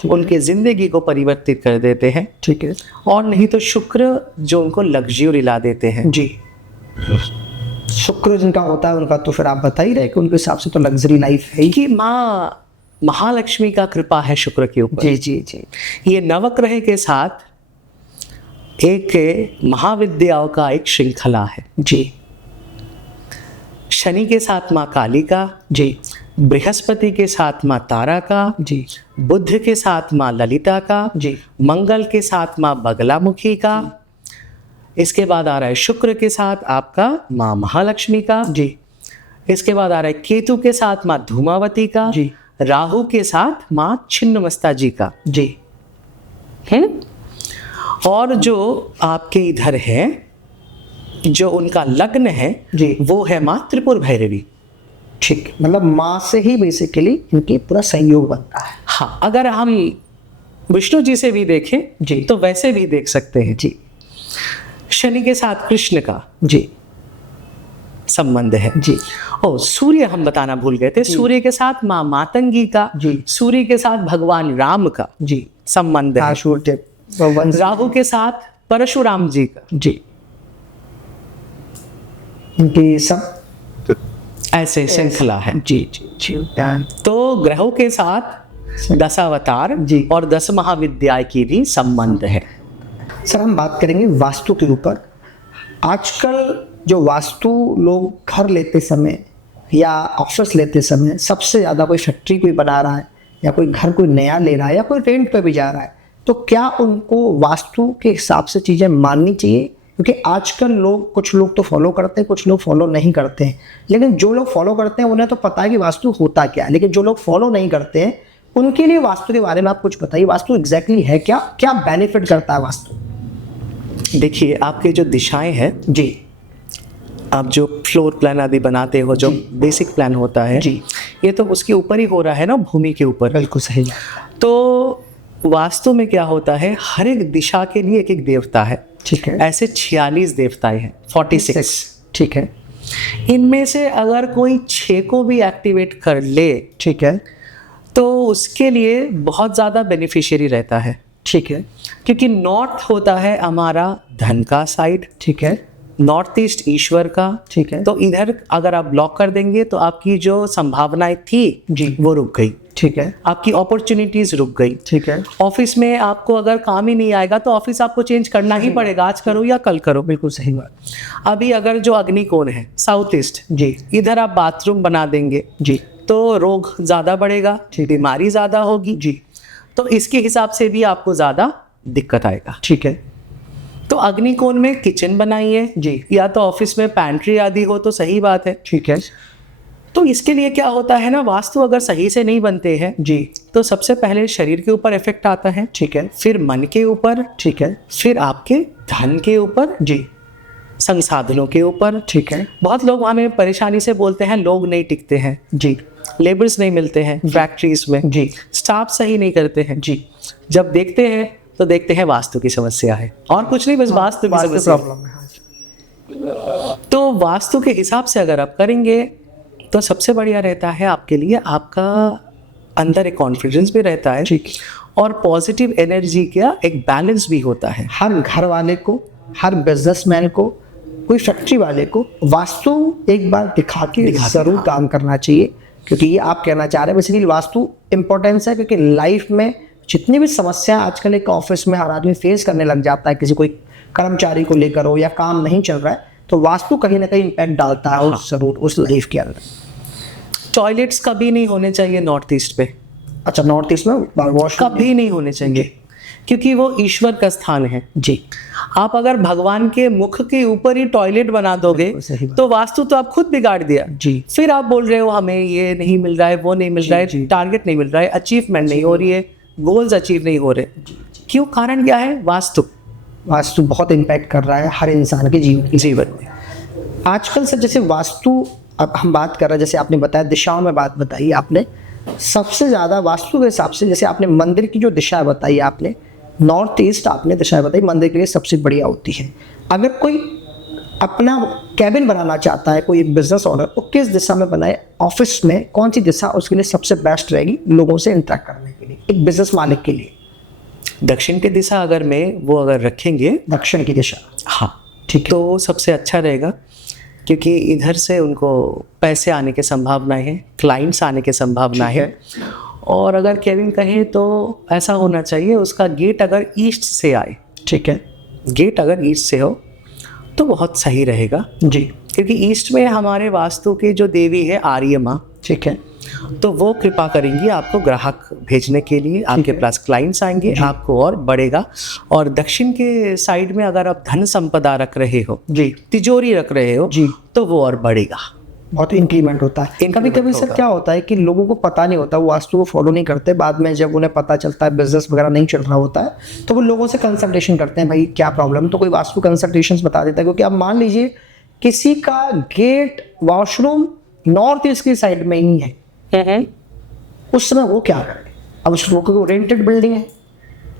उनके ज़िंदगी को परिवर्तित कर देते हैं। ठीक है और नहीं तो शुक्र जो उनको लग्जरी ला देते हैं। जी, शुक्र जिनका होता है उनका तो फिर आप बता ही रहे कि उनके हिसाब से तो लग्जरी लाइफ है ही। कि माँ महालक्ष्मी का कृपा है शुक्र के ऊपर। जी जी जी। ये नवग्रह के साथ एक महाविद्याओं का एक श्रृंखला है। जी शनि के साथ माँ काली का, जी बृहस्पति के साथ माँ तारा का, जी बुध के साथ माँ ललिता का, जी मंगल के साथ माँ बगलामुखी का, इसके बाद आ रहा है शुक्र के साथ आपका माँ महालक्ष्मी का, जी इसके बाद आ रहा है केतु के साथ माँ धूमावती का, जी राहु के साथ माँ छिन्नमस्ता जी का। जी है। और जो आपके इधर है, जो उनका लग्न है जी, वो है माँ त्रिपुर भैरवी। ठीक है, मतलब माँ से ही बेसिकली इनकी पूरा संयोग बनता है। हाँ, अगर हम विष्णु जी से भी देखें जी तो वैसे भी देख सकते हैं। जी शनि के साथ कृष्ण का जी संबंध है। जी ओ, सूर्य हम बताना भूल गए थे, सूर्य के साथ माँ मातंगी का, जी, सूर्य के साथ भगवान राम का जी संबंध है। राहु के साथ परशुराम जी का। जी, इनकी सब ऐसे श्रृंखला है। जी जी जी। तो ग्रहों के साथ दशावतार जी और 10 महाविद्यालय की भी संबंध है। सर, हम बात करेंगे वास्तु के ऊपर। आजकल जो वास्तु लोग घर लेते समय या ऑफिस लेते समय सबसे ज़्यादा कोई फैक्ट्री कोई बना रहा है या कोई घर कोई नया ले रहा है या कोई रेंट पे भी जा रहा है, तो क्या उनको वास्तु के हिसाब से चीज़ें माननी चाहिए? क्योंकि आजकल लोग, कुछ लोग तो फॉलो करते हैं, कुछ लोग फॉलो नहीं करते हैं। लेकिन जो लोग फॉलो करते हैं उन्हें तो पता है कि वास्तु होता क्या है, लेकिन जो लोग फॉलो नहीं करते हैं उनके लिए वास्तु के बारे में आप कुछ बताइए। वास्तु एग्जैक्टली है क्या, क्या बेनिफिट करता है वास्तु? देखिए, आपके जो दिशाएं हैं जी, आप जो फ्लोर प्लान आदि बनाते हो, जो बेसिक प्लान होता है जी, ये तो उसके ऊपर ही हो रहा है ना, भूमि के ऊपर। बिल्कुल सही। तो वास्तु में क्या होता है, हर एक दिशा के लिए एक एक देवता है। ठीक है। ऐसे 46 देवताएं हैं, 46। ठीक है। इनमें से अगर कोई 6 को भी एक्टिवेट कर ले, ठीक है, तो उसके लिए बहुत ज़्यादा बेनिफिशियरी रहता है। ठीक है। क्योंकि नॉर्थ होता है हमारा धन का साइड, ठीक है। नॉर्थ ईस्ट ईश्वर का। ठीक है। तो इधर अगर आप ब्लॉक कर देंगे तो आपकी जो संभावनाएं थी जी, वो रुक गई। ठीक है। आपकी अपॉर्चुनिटीज रुक गई। ठीक है। ऑफिस में आपको अगर काम ही नहीं आएगा तो ऑफिस आपको चेंज करना ही पड़ेगा, आज करो या कल करो। बिल्कुल सही बात। अभी अगर जो अग्निकोण है साउथ ईस्ट, जी, इधर आप बाथरूम बना देंगे जी, तो रोग ज़्यादा बढ़ेगा, बीमारी ज़्यादा होगी। जी, तो इसके हिसाब से भी आपको ज़्यादा दिक्कत आएगा। ठीक है। तो अग्निकोण में किचन बनाइए जी, या तो ऑफिस में पैंट्री आदि हो तो सही बात है। ठीक है। तो इसके लिए क्या होता है ना, वास्तु अगर सही से नहीं बनते हैं जी, तो सबसे पहले शरीर के ऊपर इफेक्ट आता है। ठीक है। फिर मन के ऊपर। ठीक है। फिर आपके धन के ऊपर। जी, संसाधनों के ऊपर। ठीक है। बहुत लोग हमें परेशानी से बोलते हैं लोग नहीं टिकते हैं जी, लेबर्स नहीं मिलते हैं फैक्ट्रीज में। जी, स्टाफ सही नहीं करते हैं। जी, जब देखते हैं तो देखते हैं वास्तु की समस्या है और कुछ नहीं, बस वास्तु की समस्या प्रॉब्लम है। तो वास्तु के हिसाब से अगर आप करेंगे तो सबसे बढ़िया रहता है आपके लिए, आपका अंदर एक कॉन्फिडेंस भी रहता है। ठीक। और पॉजिटिव एनर्जी का एक बैलेंस भी होता है। हर घर वाले को, हर बिजनेसमैन को, कोई फैक्ट्री वाले को वास्तु एक बार दिखा के जरूर काम करना चाहिए। क्योंकि ये आप कहना चाह रहे हैं बेसिकली वास्तु इम्पोर्टेंस है, क्योंकि लाइफ में जितनी भी समस्या आजकल एक ऑफिस में हर आदमी फेस करने लग जाता है, किसी कोई कर्मचारी को लेकर हो या काम नहीं चल रहा है, तो वास्तु कहीं ना कहीं इम्पैक्ट डालता है उस जरूर उस लाइफ के अंदर। टॉयलेट्स कभी नहीं होने चाहिए नॉर्थ ईस्ट पे। अच्छा, नॉर्थ ईस्ट में वॉशरूम कभी नहीं होने चाहिए क्योंकि वो ईश्वर का स्थान है। जी, आप अगर भगवान के मुख के ऊपर ही टॉयलेट बना दोगे तो वास्तु तो आप खुद बिगाड़ दिया। जी, फिर आप बोल रहे हो हमें ये नहीं मिल रहा है, वो नहीं मिल रहा है, टारगेट नहीं मिल रहा है, अचीवमेंट नहीं हो रही है, गोल्स अचीव नहीं हो रहे। क्यों? कारण क्या है? वास्तु। वास्तु बहुत इम्पैक्ट कर रहा है हर इंसान के जीवन में। आजकल से जैसे वास्तु, अब हम बात कर रहे हैं, जैसे आपने बताया दिशाओं में बात बताई आपने, सबसे ज़्यादा वास्तु के हिसाब से जैसे आपने मंदिर की जो दिशा बताई, आपने नॉर्थ ईस्ट आपने दिशा बताई मंदिर के लिए सबसे बढ़िया होती है। अगर कोई अपना कैबिन बनाना चाहता है, कोई बिजनेस ओनर, वो किस दिशा में बनाए? ऑफिस में कौन सी दिशा उसके लिए सबसे बेस्ट रहेगी लोगों से इंटरेक्ट करने के लिए, एक बिजनेस मालिक के लिए? दक्षिण की दिशा अगर अगर रखेंगे, दक्षिण की दिशा, हाँ ठीक, तो सबसे अच्छा रहेगा क्योंकि इधर से उनको पैसे आने की संभावना है, क्लाइंट्स आने की संभावना है और अगर केविन कहे तो ऐसा होना चाहिए उसका गेट अगर ईस्ट से आए, ठीक है, गेट अगर ईस्ट से हो तो बहुत सही रहेगा जी, क्योंकि ईस्ट में हमारे वास्तु की जो देवी है आर्य माँ, ठीक है, तो वो कृपा करेंगी आपको ग्राहक भेजने के लिए, आपके पास क्लाइंट्स आएंगे, आपको और बढ़ेगा। और दक्षिण के साइड में अगर आप धन संपदा रख रहे हो, जी, तिजोरी रख रहे हो जी, तो वो और बढ़ेगा, बहुत इंक्रीमेंट होता है। कभी कभी सर क्या होता है कि लोगों को पता नहीं होता, वो वास्तु को फॉलो नहीं करते, बाद में जब उन्हें पता चलता है बिजनेस वगैरह नहीं चल रहा होता है तो वो लोगों से कंसल्टेशन करते हैं, भाई क्या प्रॉब्लम, तो कोई वास्तु कंसल्टेशन बता देता है। क्योंकि अब मान लीजिए किसी का गेट वॉशरूम नॉर्थ ईस्ट की साइड में ही है, उस समय वो क्या करे, अब उस रेंटेड बिल्डिंग है,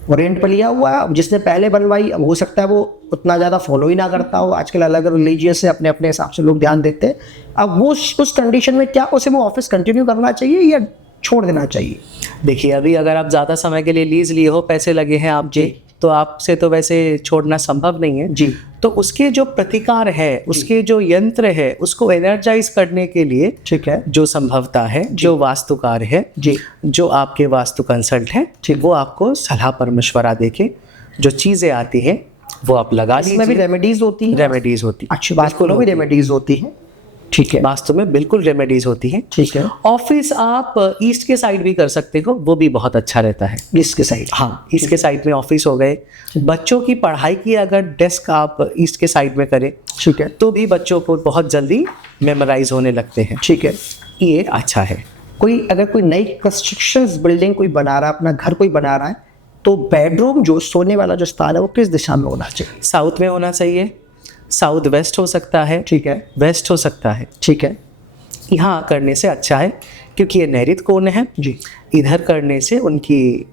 वो रेंट पर लिया हुआ है, अब जिसने पहले बनवाई, अब हो सकता है वो उतना ज़्यादा फॉलो ही ना करता हो, आजकल अलग अलग रिलीजियस से अपने अपने हिसाब से लोग ध्यान देते हैं। अब वो उस कंडीशन में क्या उसे वो ऑफिस कंटिन्यू करना चाहिए या छोड़ देना चाहिए? देखिए अभी अगर आप ज़्यादा समय के लिए लीज लिए हो, पैसे लगे हैं आप जी, तो आपसे तो वैसे छोड़ना संभव नहीं है जी, तो उसके जो प्रतिकार है, उसके जो यंत्र है, उसको एनर्जाइज करने के लिए, ठीक है, जो संभवता है, जो वास्तुकार है जी, जो आपके वास्तु कंसल्ट है, वो आपको सलाह पर मशवरा देके जो चीज़ें आती हैं वो आप लगा लीजिए। इसमें भी रेमेडीज होती है? रेमेडीज होती है, अच्छी बात, भी रेमेडीज होती है, ठीक है, वास्तु में बिल्कुल रेमेडीज होती हैं। ठीक है, ऑफिस आप ईस्ट के साइड भी कर सकते हो, वो भी बहुत अच्छा रहता है। ईस्ट के साइड, हाँ, ईस्ट के साइड में ऑफिस हो गए। बच्चों की पढ़ाई की अगर डेस्क आप ईस्ट के साइड में करें, ठीक है, तो भी बच्चों को बहुत जल्दी मेमोराइज होने लगते हैं। ठीक है, ये अच्छा है। कोई अगर कोई नई कंस्ट्रक्शंस बिल्डिंग कोई बना रहा है, अपना घर कोई बना रहा है, तो बेडरूम जो सोने वाला जो स्थान है वो किस दिशा में होना चाहिए? साउथ में होना चाहिए, साउथ वेस्ट हो सकता है, ठीक है, वेस्ट हो सकता है, ठीक है, यहाँ करने से अच्छा है क्योंकि ये नैऋत्य कोण है जी, इधर करने से उनकी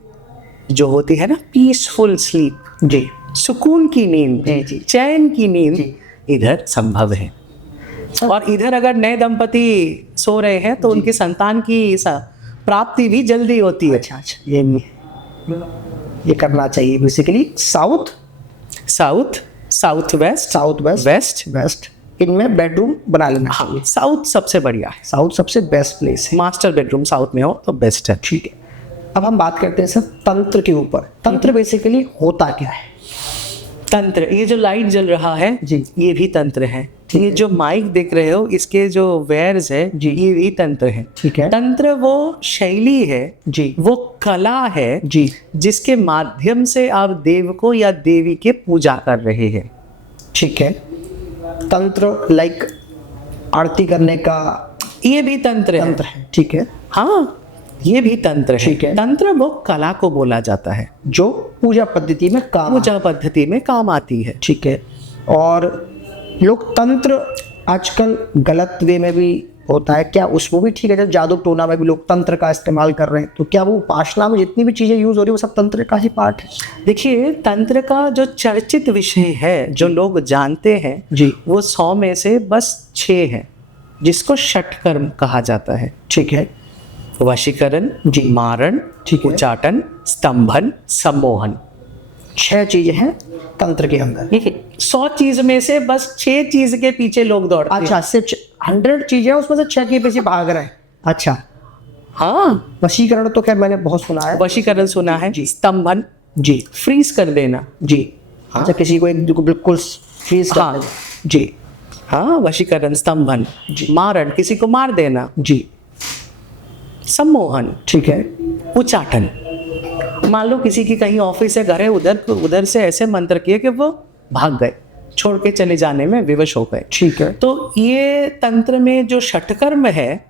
जो होती है ना पीसफुल स्लीप, जी, सुकून की नींद, जी, चैन की नींद इधर संभव है। और इधर अगर नए दंपति सो रहे हैं तो उनकी संतान की प्राप्ति भी जल्दी होती है। अच्छा, ये करना चाहिए basically. South, south, south west, south west, west, west, इनमें बेडरूम बना लेना हाँ, चाहिए। साउथ सबसे बढ़िया है, साउथ सबसे बेस्ट प्लेस है, मास्टर बेडरूम साउथ में हो तो बेस्ट है। ठीक है। अब हम बात करते हैं सर तंत्र के ऊपर। तंत्र बेसिकली होता क्या है? तंत्र, ये जो लाइट जल रहा है जी, ये भी तंत्र है। ये जो माइक देख रहे हो इसके जो वेयर्स है जी, ये भी तंत्र है। ठीक है, तंत्र वो शैली है जी, वो कला है जी, जिसके माध्यम से आप देव को या देवी के पूजा कर रहे हैं। ठीक है। तंत्र लाइक आरती करने का ये भी तंत्र तंत्र है, ठीक है, हाँ, ये भी तंत्र है। ठीक है। तंत्र वो कला को बोला जाता है जो पूजा पद्धति में काम पूजा पद्धति में काम आती है। ठीक है। और लोग तंत्र आजकल गलत वे में भी होता है, क्या उसमें भी ठीक है? जब जादू टोना में भी लोग तंत्र का इस्तेमाल कर रहे हैं, तो क्या वो उपासना में जितनी भी चीज़ें यूज हो रही है वो सब तंत्र का ही पार्ट है? देखिए तंत्र का जो चर्चित विषय है जो लोग जानते हैं जी, वो 100 में से बस 6 है जिसको षटकर्म कहा जाता है। ठीक है, वशीकरण, जी, मारण, ठीक है, उच्चाटन, स्तंभन, सम्मोहन, 6 चीजें हैं तंत्र के अंदर। 100 चीज में से बस 6 चीज के पीछे लोग दौड़ते हैं। अच्छा, सिर्फ 100 चीजें उसमें से 6 के पीछे भाग रहे हैं। अच्छा, हाँ, वशीकरण तो खैर मैंने बहुत सुना है। वशीकरण सुना है, स्तंभन, जी, फ्रीज कर देना, जी, अच्छा, किसी को एक को बिल्कुल फ्रीज कर हाँ, देना। जी, हाँ, वशीकरण, स्तंभन, मारण, किसी को मार देना, जी, सम्मोहन, ठीक है, उच्चाटन, मान लो किसी की कहीं ऑफिस है, घर है, उधर से ऐसे मंत्र किए कि वो भाग गए, छोड़ के चले जाने में विवश हो गए। ठीक है, तो ये तंत्र में जो षटकर्म है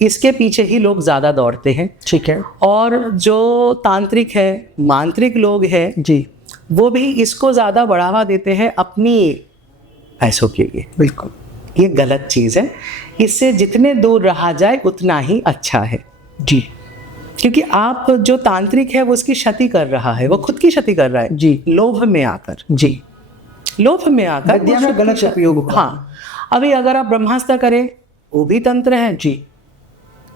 इसके पीछे ही लोग ज़्यादा दौड़ते हैं। ठीक है, और जो तांत्रिक है, मांत्रिक लोग हैं, जी, वो भी इसको ज़्यादा बढ़ावा देते हैं अपनी पैसों के लिए। बिल्कुल, ये गलत चीज़ है। इससे जितने दूर रहा जाए उतना ही अच्छा है जी, क्योंकि आप जो तांत्रिक है वो उसकी क्षति कर रहा है, वो खुद की क्षति कर रहा है जी, लोभ में आकर, जी, लोभ में आकर विद्या का गलत उपयोग हुआ। हाँ, अभी अगर आप ब्रह्मास्त्र करें वो भी तंत्र है, जी,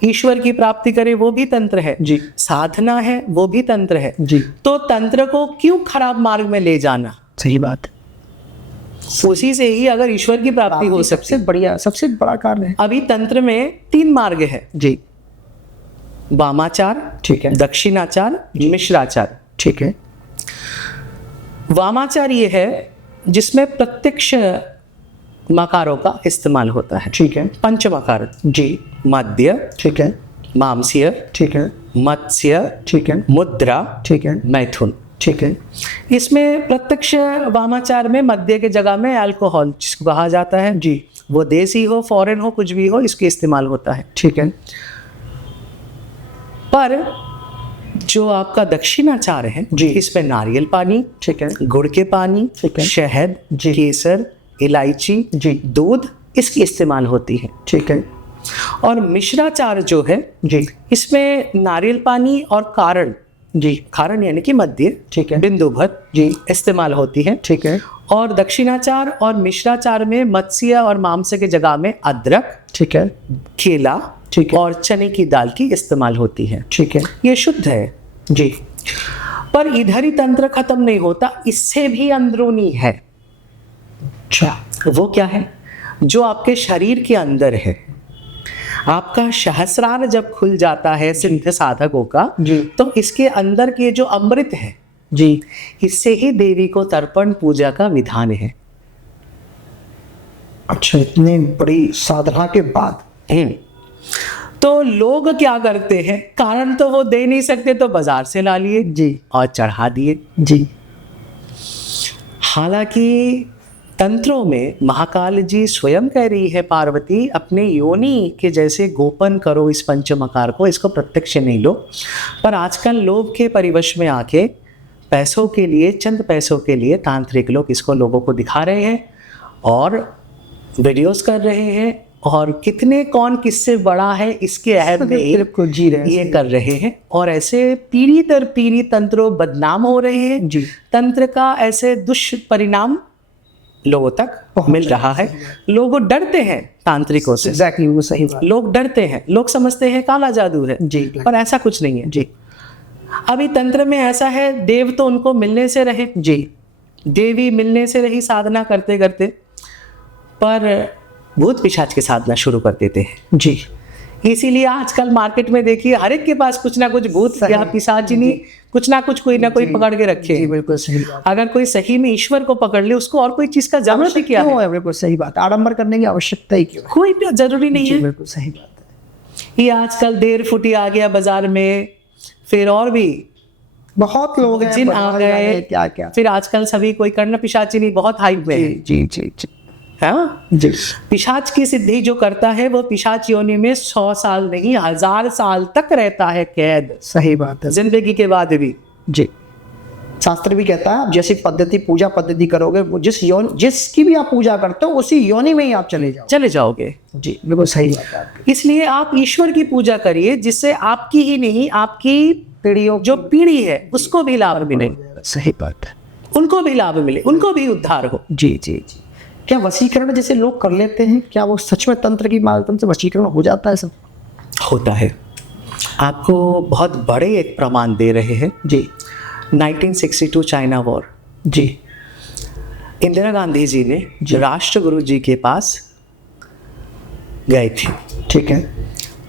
ईश्वर की प्राप्ति करें वो भी तंत्र है, जी, साधना है वो भी तंत्र है। जी, तो तंत्र को क्यों खराब मार्ग में ले जाना? सही बात है। उसी से ही अगर ईश्वर की प्राप्ति हो सकती सबसे बढ़िया, सबसे बड़ा कार्य है। अभी तंत्र में 3 मार्ग है, जी, वामाचार, ठीक है। दक्षिणाचार, मिश्राचार। ठीक है। वामाचार ये है जिसमें प्रत्यक्ष मकारों का इस्तेमाल होता है। ठीक है। पंचमकार जी। मध्य, ठीक है। मांस्य, ठीक है। मत्स्य, ठीक है। मुद्रा, ठीक है। मैथुन। ठीक है। इसमें प्रत्यक्ष वामाचार में मध्य के जगह में अल्कोहल जिसको कहा जाता है, जी। वो देसी हो फॉरेन हो कुछ भी हो, इसके इस्तेमाल होता है। ठीक है। पर जो आपका दक्षिणाचार है जी। इसमें नारियल पानी, ठीक है। गुड़ के पानी, ठीक है। शहद, जी। केसर, इलायची, जी। दूध, इसकी इस्तेमाल होती है। ठीक है। और मिश्राचार जो है जी। इसमें नारियल पानी और कारण, जी। कारण यानी कि मध्य, ठीक है। बिंदु भर जी। इस्तेमाल होती है। ठीक है। और दक्षिणाचार और मिश्राचार में मत्स्य और मांस के जगह में अदरक, ठीक है। केला, ठीक है। और चने की दाल की इस्तेमाल होती है। ठीक है। ये शुद्ध है। जी। पर इधर ही तंत्र खत्म नहीं होता, इससे भी अंदरूनी है। अच्छा। वो क्या है? जो आपके शरीर के अंदर है, आपका सहस्रार जब खुल जाता है सिद्ध साधकों का, जी। तो इसके अंदर के जो अमृत है, जी। इससे ही देवी को तर्पण पूजा का विधान है। अच्छा, इतनी बड़ी साधना के बाद। तो लोग क्या करते हैं, कारण तो वो दे नहीं सकते तो बाजार से ला लिए जी। और चढ़ा दिए। जी। हालांकि तंत्रों में महाकाल जी स्वयं कह रही है, पार्वती अपने योनि के जैसे गोपन करो इस पंचमकार को, इसको प्रत्यक्ष नहीं लो। पर आजकल लोभ के परिवश में आके पैसों के लिए, चंद पैसों के लिए तांत्रिक लोग इसको लोगों को दिखा रहे हैं और वीडियोस कर रहे हैं, और कितने कौन किससे बड़ा है इसके अहम में जी रहे ये कर रहे हैं। और ऐसे पीढ़ी दर पीढ़ी तंत्रों बदनाम हो रहे हैं। जी। तंत्र का ऐसे दुष्परिणाम लोगों तक मिल रहा है। लोग डरते हैं तांत्रिकों से। एग्जैक्टली, वो सही बात। लोग डरते हैं, लोग समझते हैं काला जादू है। जी। पर ऐसा कुछ नहीं है। जी। अभी तंत्र में ऐसा है, देव तो उनको मिलने से रहे, जी। देवी मिलने से रही साधना करते करते, पर भूत पिशाच की साधना शुरू कर देते हैं। जी। इसीलिए आजकल मार्केट में देखिए हर एक के पास कुछ ना कुछ भूत या पिशाचिनी, कुछ ना कुछ कोई ना कोई पकड़ के रखे। जी, बिल्कुल सही बात। अगर कोई सही में ईश्वर को पकड़ ले, उसको और कोई चीज का जरूरत ही क्या है? बिल्कुल सही बात। आडंबर करने की आवश्यकता ही क्यों है? कोई भी जरूरी नहीं है। बिल्कुल सही बात है। ये आजकल देर फुटी आ गया बाजार में, फिर और भी बहुत लोग हैं, जिन आ गए, क्या क्या। फिर आजकल सभी कोई कर्ण पिशाचिनी बहुत हाइप में है। जी जी जी। हाँ? जी। पिशाच की सिद्धि जो करता है वो पिशाच योनि में 100 साल नहीं 1000 साल तक रहता है कैद, सही बात है। जिंदगी के बाद भी। जी। शास्त्र भी कहता है, आप जैसी पद्धति, पूजा पद्धति करोगे, वो जिसकी भी आप पूजा करते हो उसी योनि में ही आप चले जाओगे। जी, बिल्कुल सही बात है आपकी। इसलिए आप ईश्वर की पूजा करिए, जिससे आपकी ही नहीं, आपकी पीढ़ियों जो पीढ़ी है उसको भी लाभ मिले, सही बात है, उनको भी लाभ मिले, उनको भी उद्धार हो। जी जी जी। क्या वशीकरण जैसे लोग कर लेते हैं, क्या वो सच में तंत्र की माध्यम से वशीकरण हो जाता है? सब होता है। आपको बहुत बड़े एक प्रमाण दे रहे हैं जी। 1962 चाइना वॉर। जी। इंदिरा गांधी जी ने राष्ट्रगुरु जी के पास गए थे, ठीक है।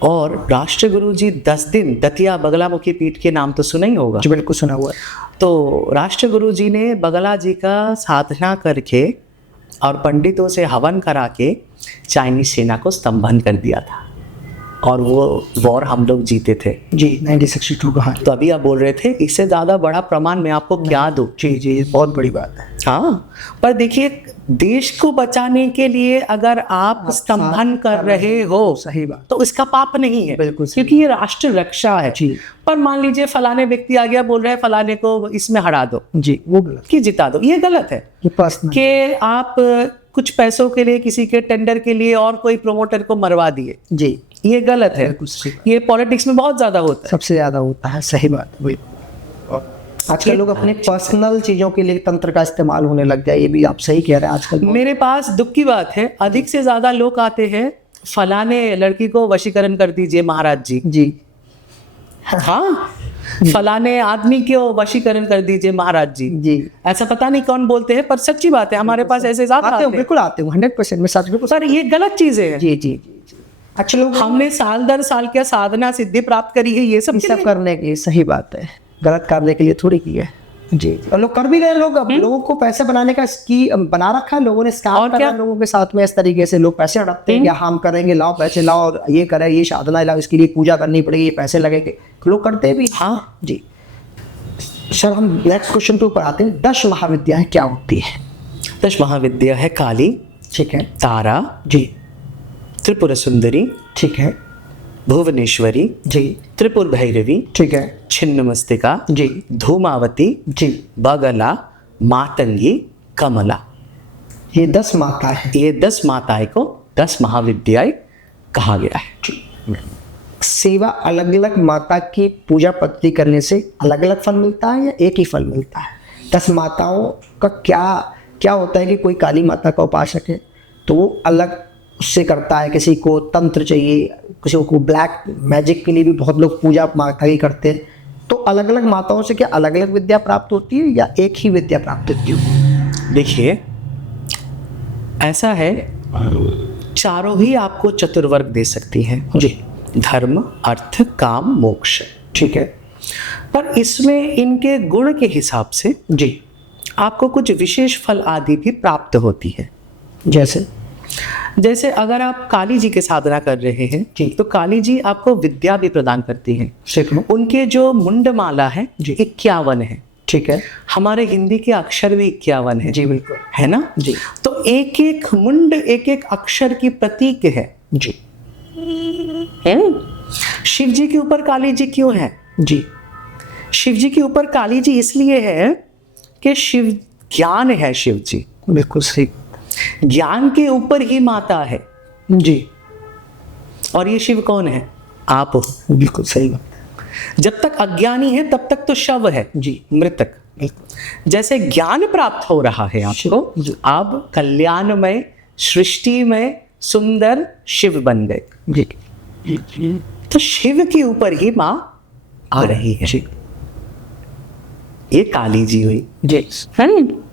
और राष्ट्रगुरु जी 10 दिन दतिया बगलामुखी पीठ के नाम तो सुना ही होगा। जी, बिल्कुल सुना हुआ है। तो राष्ट्रगुरु जी ने बगला जी का साधना करके और पंडितों से हवन करा के चाइनीज सेना को स्तंभन कर दिया था, और वो वॉर हम लोग जीते थे। जी, 1962 का। हाँ, तो अभी आप बोल रहे थे इससे ज़्यादा बड़ा प्रमाण मैं आपको क्या दूँ? जी जी, बहुत बड़ी बात है। हाँ, पर देखिए, देश को बचाने के लिए अगर आप स्तंभन कर रहे हो, सही बात, तो इसका पाप नहीं है, बिल्कुल, क्योंकि ये राष्ट्र रक्षा है। जी। पर मान लीजिए फलाने व्यक्ति आ गया, बोल रहे हैं फलाने को इसमें हरा दो, जी, वो गलत, कि जिता दो, ये गलत है। कि आप कुछ पैसों के लिए, किसी के टेंडर के लिए और कोई प्रोमोटर को मरवा दिए, जी, ये गलत है। ये पॉलिटिक्स में बहुत ज्यादा होता है, सबसे ज्यादा होता है। सही बात, वही। आजकल लोग अपने पर्सनल चीजों के लिए तंत्र का इस्तेमाल होने लग गया, ये भी आप सही कह रहे हैं। आजकल मेरे पास दुख की बात है, अधिक से ज्यादा लोग आते हैं, फलाने लड़की को वशीकरण कर दीजिए महाराज जी। जी, हाँ, फलाने आदमी को वशीकरण कर दीजिए महाराज जी। जी, ऐसा पता नहीं कौन बोलते हैं, पर सच्ची बात है, हमारे पास ऐसे ज्यादा आते हैं। बिल्कुल आते हैं, 100% में सच, बिल्कुल सर ये गलत चीजें हैं। जी जी जी। अच्छा, लोग हमने साल दर साल क्या साधना सिद्धि प्राप्त करी है, ये सब ये सब करने की सही बात है, गलत करने के लिए थोड़ी की है जी। और लोग कर भी रहे हैं, लोग अब लोगों को पैसे बनाने का बना रखा है लोगों ने, स्कैम और कर क्या? रहा है लोगों के साथ में। इस तरीके से लोग पैसे अड़पते हैं कि हम करेंगे, लाओ पैसे लाओ, और ये करें, ये साधना लाओ, इसके लिए पूजा करनी पड़ेगी, ये पैसे लगेंगे, लोग करते भी। हाँ जी सर, हम नेक्स्ट क्वेश्चन पे ऊपर आते हैं। 10 महाविद्याएं क्या होती है? 10 महाविद्या है काली, ठीक है तारा, जी, त्रिपुर सुंदरी, ठीक है भुवनेश्वरी, जी, त्रिपुर भैरवी, ठीक है छिन्नमस्तिका, जी धूमावती, जी। बगला, मातंगी, कमला। ये 10 माता है। ये 10 माताएं को 10 महाविद्याएं कहा गया है। सेवा अलग अलग माता की पूजा पद्धति करने से अलग अलग फल मिलता है या एक ही फल मिलता है? 10 माताओं का क्या होता है कि कोई काली माता का उपासक है तो वो अलग उससे करता है, किसी को तंत्र चाहिए, किसी को ब्लैक मैजिक के लिए भी बहुत लोग पूजा माता की करते हैं। तो अलग अलग माताओं से क्या अलग अलग विद्या प्राप्त होती है या एक ही विद्या प्राप्त होती है? देखिए ऐसा है, चारों ही आपको चतुर्वर्ग दे सकती हैं जी, धर्म, अर्थ, काम, मोक्ष। ठीक है पर इसमें इनके गुण के हिसाब से जी। आपको कुछ विशेष फल आदि भी प्राप्त होती है। जैसे अगर आप काली जी की साधना कर रहे हैं जी। तो काली जी आपको विद्या भी प्रदान करती हैं। ठीक उनके जो मुंडमाला है जी। 51 है। ठीक है हमारे हिंदी के अक्षर भी 51 है जी, बिल्कुल है ना जी। तो एक एक मुंड एक एक अक्षर की प्रतीक है जी है। शिव जी के ऊपर काली जी क्यों है? जी, शिव जी के ऊपर काली जी इसलिए है कि शिव ज्ञान है। शिव जी बिल्कुल सही। ज्ञान के ऊपर ही माता है। जी, और ये शिव कौन है? आप हो। बिल्कुल सही बात। जब तक अज्ञानी है तब तक तो शव है जी, मृतक। जैसे ज्ञान प्राप्त हो रहा है आपको, जी। आप कल्याणमय सृष्टिमय सुंदर शिव बन गए। जी तो शिव के ऊपर ही माँ आ रही है। जी ये काली जी हुई जी, है न?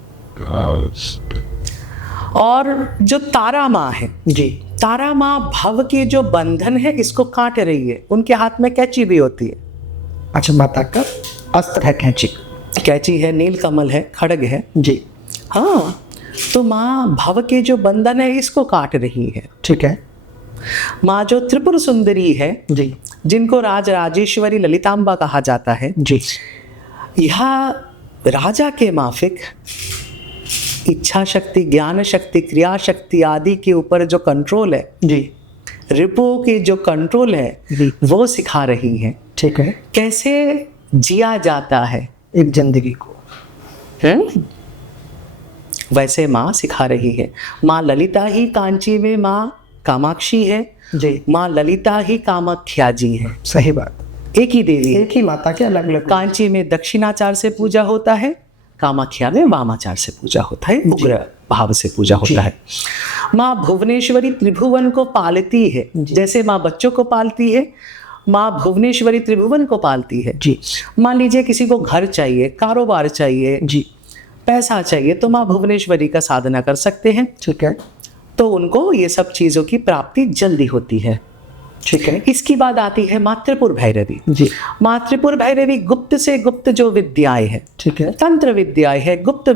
और जो तारा माँ है, जी तारा माँ भव के जो बंधन है इसको काट रही है। उनके हाथ में कैंची भी होती है। अच्छा, माता का अस्त्र है कैंची। कैंची है, नीलकमल है, खड्ग है। जी, हाँ, तो माँ भव के जो बंधन है इसको काट रही है। ठीक है माँ जो त्रिपुर सुंदरी है, जी जिनको राज राजेश्वरी ललितांबा कहा जाता है, जी, यह राजा के माफिक इच्छा शक्ति, ज्ञान शक्ति, क्रिया शक्ति आदि के ऊपर जो कंट्रोल है, जी रिपो के जो कंट्रोल है, जी, वो सिखा रही है। ठीक है। कैसे जिया जाता है एक जिंदगी को, है? वैसे माँ सिखा रही है। माँ ललिता ही कांची में माँ कामाक्षी है। जी माँ ललिता ही कामाख्या जी है। सही बात। एक ही देवी है। एक ही माता के अलग अलग। कांची में दक्षिणाचार से पूजा होता है, कामाख्या में वामाचार से पूजा होता है, उग्र भाव से पूजा होता है। माँ भुवनेश्वरी त्रिभुवन को पालती है। जैसे माँ बच्चों को पालती है, माँ भुवनेश्वरी त्रिभुवन को पालती है। जी, मान लीजिए किसी को घर चाहिए, कारोबार चाहिए, जी पैसा चाहिए, तो माँ भुवनेश्वरी का साधना कर सकते हैं। ठीक है, तो उनको ये सब चीज़ों की प्राप्ति जल्दी होती है। ठीक है। इसकी बात आती है माँ त्रिपुर भैरवी। जी, माँ त्रिपुर भैरवी गुप्त से गुप्त जो विद्याएं है, ठीक है। तंत्र विद्याएं है, गुप्त